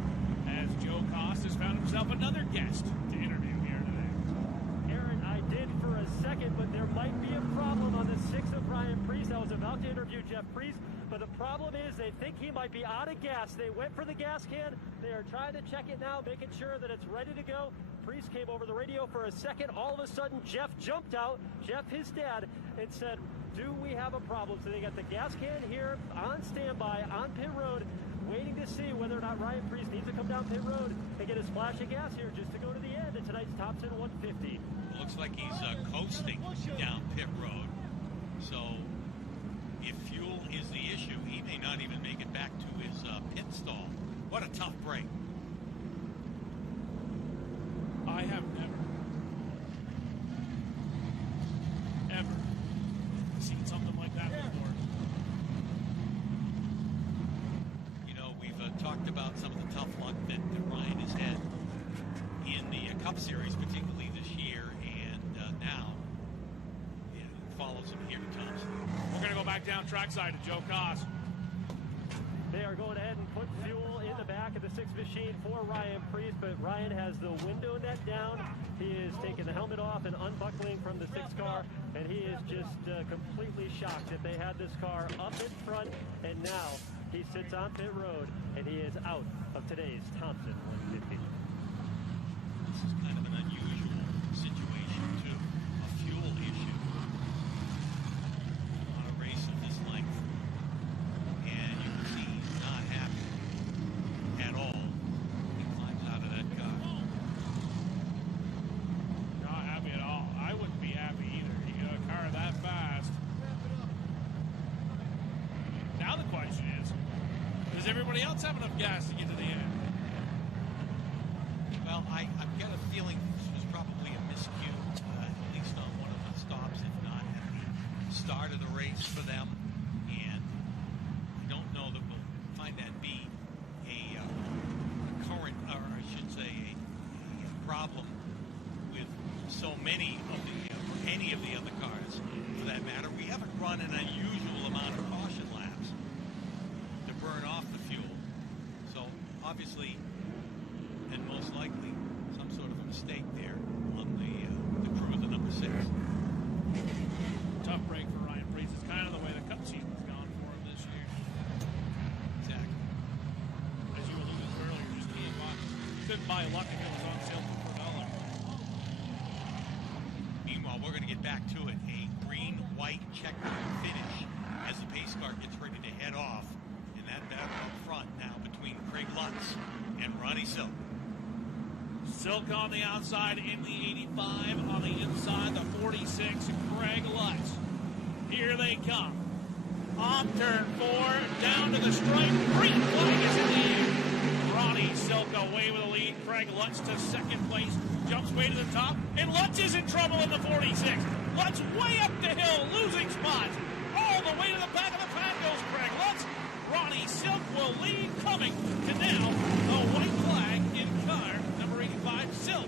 as Joe Cost has found himself another guest to interview here today. Aaron, I did for a second, but there might be a problem on the 6 of Ryan Preece. I was about to interview Jeff Preece, but the problem is they think he might be out of gas. They went for the gas can. They are trying to check it now, making sure that it's ready to go. Preece came over the radio for a second. All of a sudden, Jeff jumped out, Jeff, his dad, and said, "Do we have a problem?" So they got the gas can here on standby on pit road, waiting to see whether or not Ryan Preece needs to come down pit road and get a splash of gas here just to go to the end of tonight's Thompson 150. It looks like he's coasting down pit road. So if fuel is the issue, he may not even make it back to his pit stall. What a tough break. I have ever seen something like that before. You know, we've talked about some of the tough luck that Ryan has had in the Cup Series, particularly this year, and now it follows him here to Thompson. We're going to go back down trackside to Joe Cost. They are going ahead and put fuel in the back of the 6 machine for Ryan Preece, but Ryan has the window net down. He is taking the helmet off and unbuckling from the 6 car, and he is just completely shocked that they had this car up in front, and now he sits on pit road, and he is out of today's Thompson 150. This is kind of an unusual situation, too. A fuel issue on a race of this length. And you can see he's not happy at all. He climbs out of that car. Not happy at all. I wouldn't be happy either. You got a car that fast. Now the question is, does everybody else have enough gas to get to the end? Well, I've got a feeling this was probably a miscue, at least on one of the stops, if not at the start of the race for them. And I don't know that we'll find that be a current, or I should say, a problem with so many of the, any of the other cars, for that matter. We haven't run an unusual amount of caution laps to burn off the fuel. So obviously, and most likely, some sort of a mistake there on the crew of the number 6. Tough break for Ryan Preece. It's kind of the way the Cup season's gone for him this year. Exactly. As you alluded to earlier, just couldn't buy luck if it was on sale for $1. Meanwhile, we're going to get back to it. A green-white checkered finish as the pace car gets ready to head off. And that battle up front now between Craig Lutz and Ronnie Silk. Silk on the outside in the 85, on the inside the 46, Craig Lutz. Here they come. Off turn 4, down to the stripe. Green flag is in the air. Ronnie Silk away with the lead. Craig Lutz to second place. Jumps way to the top. And Lutz is in trouble in the 46. Lutz way up the hill, losing spots. All the way to the back of the pack goes Craig Lutz. Ronnie Silk will lead, coming to now the white flag in car number 85. Silk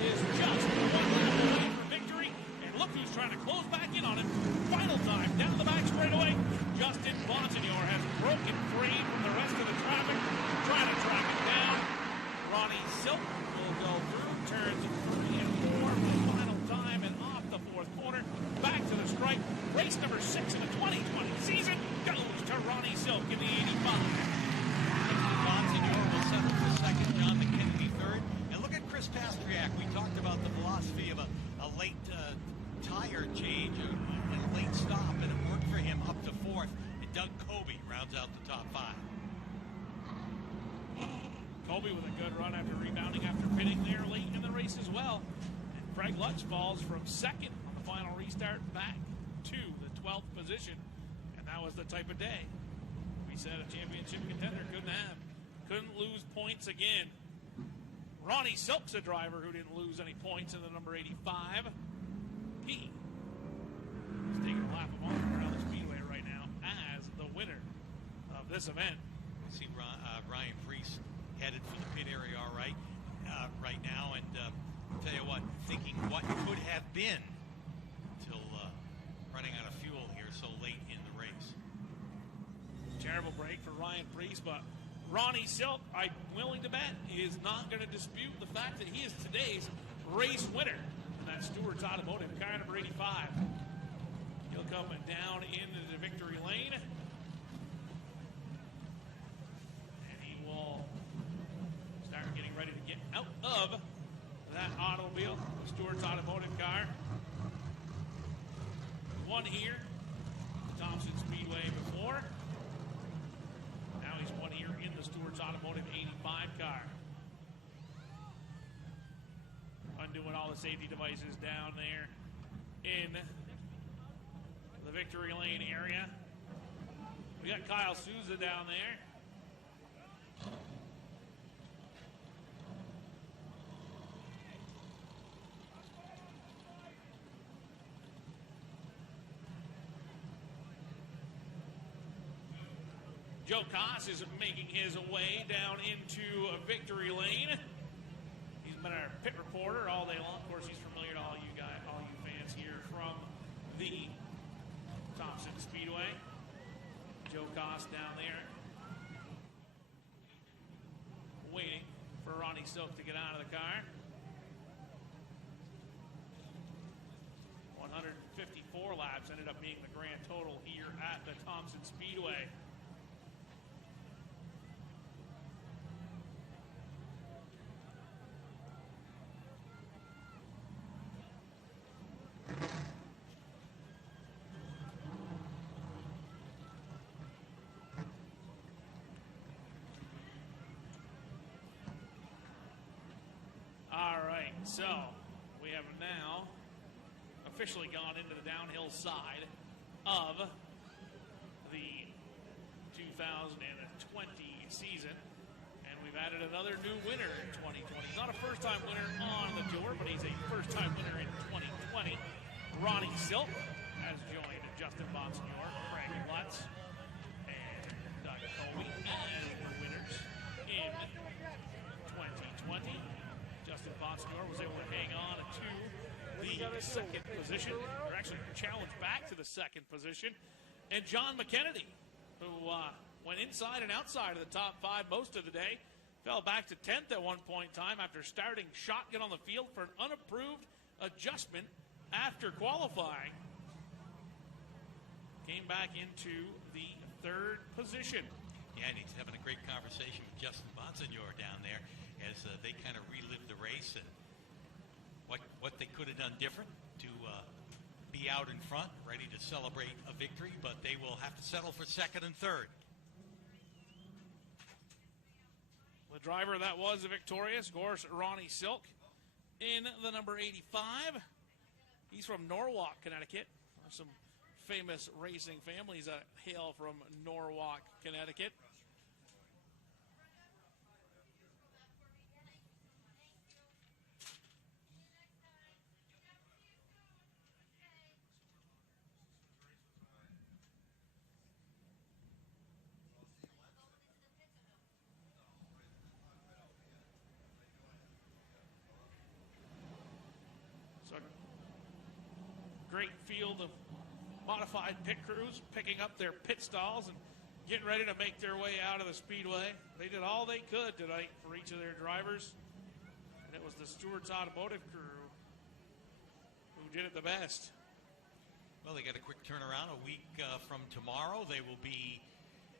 is just one lap away for victory. And look who's trying to close back in on him. Final time, down the back straightaway. Justin Bonsignore has broken free from the rest of the traffic, trying to track it down. Ronnie Silk will go through turns 3 and 4 for the final time and off the fourth corner. Back to the stripe. Race number 6 in the 2020 season goes to Ronnie Silk in the 85. Bonsignore will settle for second, John McKennedy third. And look at Chris Pastriak. We talked about the philosophy of a late tire change and a late stop, and it worked for him up to fourth. And Doug Coby rounds out the top 5. Coby with a good run after rebounding after pitting there late in the race as well. And Craig Lutz falls from second on the final restart back to the 12th position. And that was the type of day we said a championship contender couldn't lose points again. Ronnie Silk's a driver who didn't lose any points in the number 85. He is taking a lap of honor around the Speedway right now as the winner of this event. See Ryan Preece headed for the pit area all right right now, and I'll tell you what, thinking what could have been till running out of fuel here so late in the race. Terrible break for Ryan Preece, but Ronnie Silk, I'm willing to bet, is not going to dispute the fact that he is today's race winner. And that's Stewart's Automotive, car number 85. He'll come down into the victory lane. And he will start getting ready to get out of that automobile, Stewart's Automotive car. Won here, Thompson Speedway before. Now he's won here in the Stewart's Automotive 85 car. Undoing all the safety devices down there in the victory lane area. We got Kyle Souza down there. Joe Koss is making his way down into a victory lane. He's been our pit reporter all day long. Of course, he's familiar to all you guys, all you fans here from the Thompson Speedway. Joe Koss down there waiting for Ronnie Silk to get out of the car. 154 laps ended up being the grand total here at the Thompson Speedway. So, we have now officially gone into the downhill side of the 2020 season, and we've added another new winner in 2020. He's not a first-time winner on the tour, but he's a first-time winner in 2020. Ronnie Silk has joined Justin Bonsignore, Craig Lutz, and Doug Coby as the winners in 2020. Justin Bonsignore was able to hang on to the second position, or actually challenge back to the second position. And John McKennedy, who went inside and outside of the top 5 most of the day, fell back to 10th at one point in time after starting shotgun on the field for an unapproved adjustment after qualifying. Came back into the 3rd position. Yeah, and he's having a great conversation with Justin Bonsignore down there as they kind of relived the race and what they could have done different to be out in front, ready to celebrate a victory, but they will have to settle for 2nd and 3rd. The driver that was victorious, of course, Ronnie Silk in the number 85. He's from Norwalk, Connecticut. Some famous racing families that hail from Norwalk, Connecticut. So, great field of modified pit crews picking up their pit stalls and getting ready to make their way out of the Speedway. They did all they could tonight for each of their drivers, and it was the Stewart's Automotive crew who did it the best. Well, they got a quick turnaround. A week from tomorrow, they will be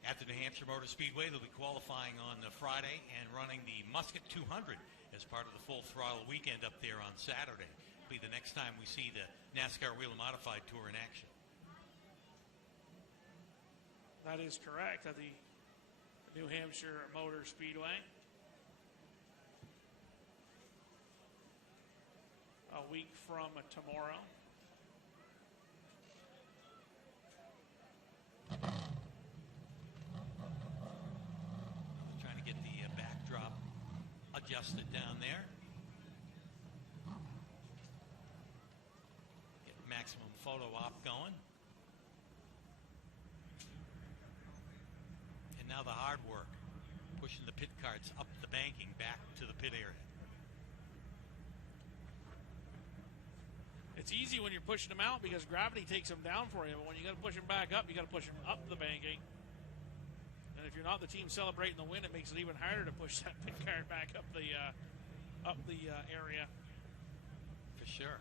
at the New Hampshire Motor Speedway. They'll be qualifying on Friday and running the Musket 200 as part of the full throttle weekend up there on Saturday. It'll be the next time we see the NASCAR Whelen Modified Tour in action. That is correct, at the New Hampshire Motor Speedway. A week from tomorrow. Trying to get the backdrop adjusted down there. Get maximum photo op going. And now the hard work, pushing the pit carts up the banking back to the pit area. It's easy when you're pushing them out because gravity takes them down for you, but when you got to push them back up, you got to push them up the banking. And if you're not the team celebrating the win, it makes it even harder to push that pit cart back up the area. For sure.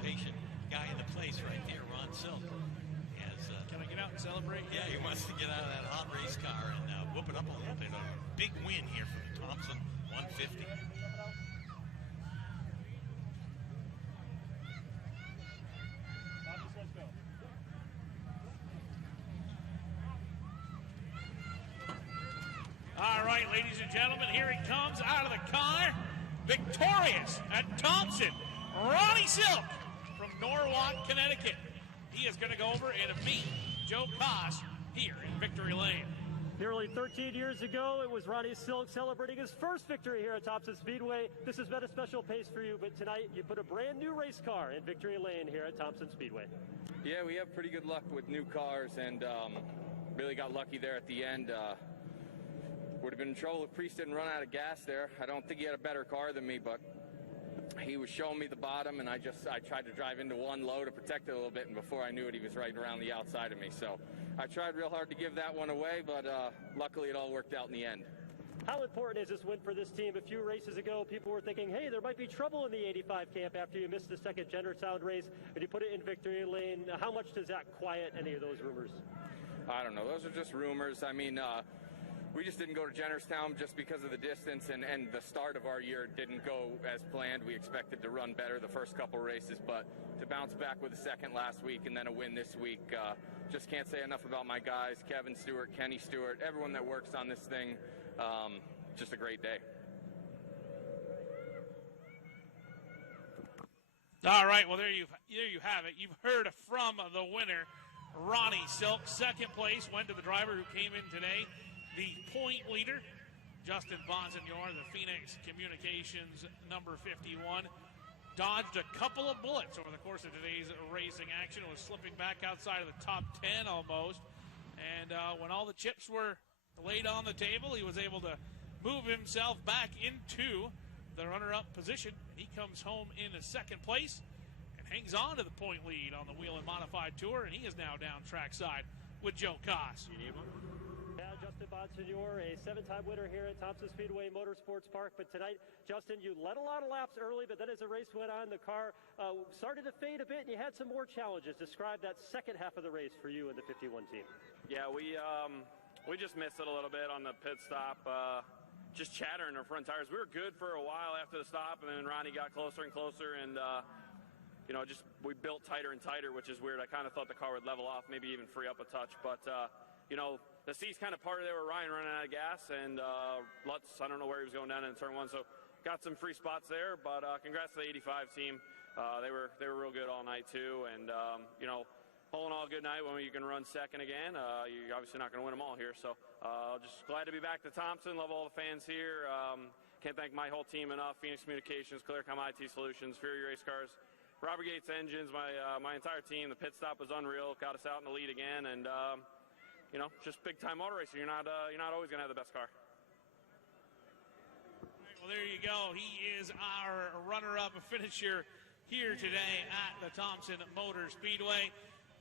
Patient guy in the place right there, Ron Silk. Can I get out and celebrate? Yeah, he wants to get out of that hot race car and whoop it up a little bit. A big win here for the Thompson 150. All right, ladies and gentlemen, here he comes out of the car, victorious at Thompson, Ronnie Silk from Norwalk, Connecticut. He is going to go over and meet Joe Koss here in Victory Lane. Nearly 13 years ago, it was Ronnie Silk celebrating his first victory here at Thompson Speedway. This has been a special pace for you, but tonight you put a brand new race car in Victory Lane here at Thompson Speedway. Yeah, we have pretty good luck with new cars, and really got lucky there at the end. Would have been in trouble if Preece didn't run out of gas there. I don't think he had a better car than me, but he was showing me the bottom, and I tried to drive into one low to protect it a little bit, and before I knew it, he was right around the outside of me. So I tried real hard to give that one away, but luckily it all worked out in the end. How important is this win for this team? A few races ago, people were thinking, hey, there might be trouble in the 85 camp after you missed the second Jennerstown race, and you put it in Victory Lane. How much does that quiet any of those rumors? I don't know. Those are just rumors. I mean, we just didn't go to Jennerstown just because of the distance, and the start of our year didn't go as planned. We expected to run better the first couple races, but to bounce back with a second last week and then a win this week, just can't say enough about my guys, Kevin Stewart, Kenny Stewart, everyone that works on this thing. Just a great day. All right, well, there you have it. You've heard from the winner, Ronnie Silk. Second place went to the driver who came in today, the point leader, Justin Bonsignore, the Phoenix Communications number 51. Dodged a couple of bullets over the course of today's racing action. Was slipping back outside of the top 10 almost. And when all the chips were laid on the table, he was able to move himself back into the runner-up position. He comes home in a second place and hangs on to the point lead on the Whelen Modified Tour, and he is now down trackside with Joe Koss. Yeah, Justin Bonsignore, a 7-time winner here at Thompson Speedway Motorsports Park. But tonight, Justin, you led a lot of laps early, but then as the race went on, the car started to fade a bit, and you had some more challenges. Describe that second half of the race for you and the 51 team. Yeah, we just missed it a little bit on the pit stop. Just chattering our front tires. We were good for a while after the stop, and then Ronnie got closer and closer, and just we built tighter and tighter, which is weird. I kind of thought the car would level off, maybe even free up a touch. But, the C's kind of parted there with Ryan running out of gas, and Lutz, I don't know where he was going down in turn 1, so got some free spots there. But congrats to the 85 team. They were real good all night, too. And, all in all, a good night when you can run second again. You're obviously not going to win them all here. So just glad to be back to Thompson. Love all the fans here. Can't thank my whole team enough. Phoenix Communications, Clearcom IT Solutions, Fury Race Cars, Robert Gates Engines, my entire team. The pit stop was unreal. Got us out in the lead again. And, just big-time auto racing. You're not always going to have the best car. Well, there you go. He is our runner-up finisher here today at the Thompson Motor Speedway.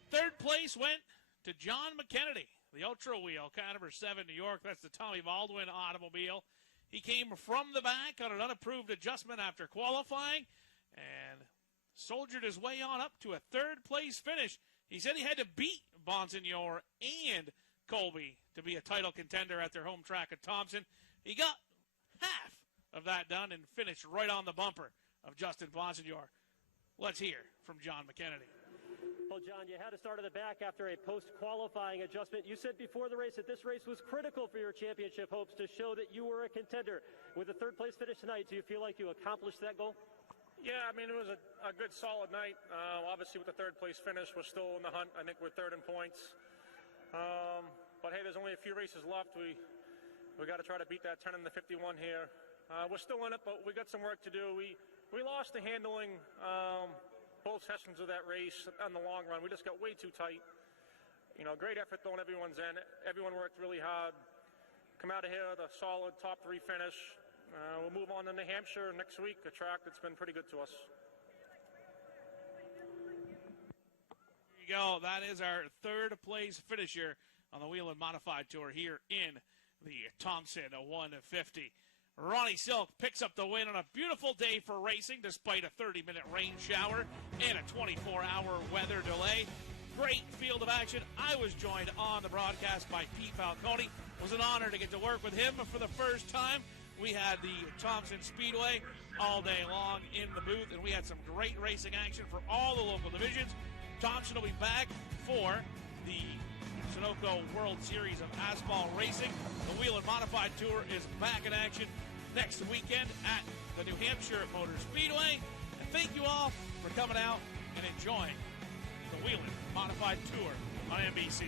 Third place went to John McKennedy, the Ultra Wheel, car number 7, New York. That's the Tommy Baldwin automobile. He came from the back on an unapproved adjustment after qualifying and soldiered his way on up to a third-place finish. He said he had to beat Bonsignore and Coby to be a title contender at their home track at Thompson. He got half of that done and finished right on the bumper of Justin Bonsignore. Let's hear from John McKennedy. Well, John, you had to start at the back after a post-qualifying adjustment. You said before the race that this race was critical for your championship hopes to show that you were a contender. With a third-place finish tonight, do you feel like you accomplished that goal? Yeah, I mean, it was a good, solid night. Obviously, with the third-place finish, we're still in the hunt. I think we're third in points. But, hey, there's only a few races left. We got to try to beat that 10 in the 51 here. We're still in it, but we got some work to do. We lost the handling both sessions of that race on the long run. We just got way too tight. Great effort throwing everyone's in. Everyone worked really hard. Come out of here with a solid top 3 finish. We'll move on to New Hampshire next week, a track that's been pretty good to us. There you go. That is our third-place finisher on the Whelen Modified Tour here in the Thompson 150. Ronnie Silk picks up the win on a beautiful day for racing despite a 30-minute rain shower and a 24-hour weather delay. Great field of action. I was joined on the broadcast by Pete Falcone. It was an honor to get to work with him for the first time. We had the Thompson Speedway all day long in the booth, and we had some great racing action for all the local divisions. Thompson will be back for the Sunoco World Series of Asphalt Racing. The Whelen Modified Tour is back in action next weekend at the New Hampshire Motor Speedway. And thank you all for coming out and enjoying the Whelen Modified Tour on NBC.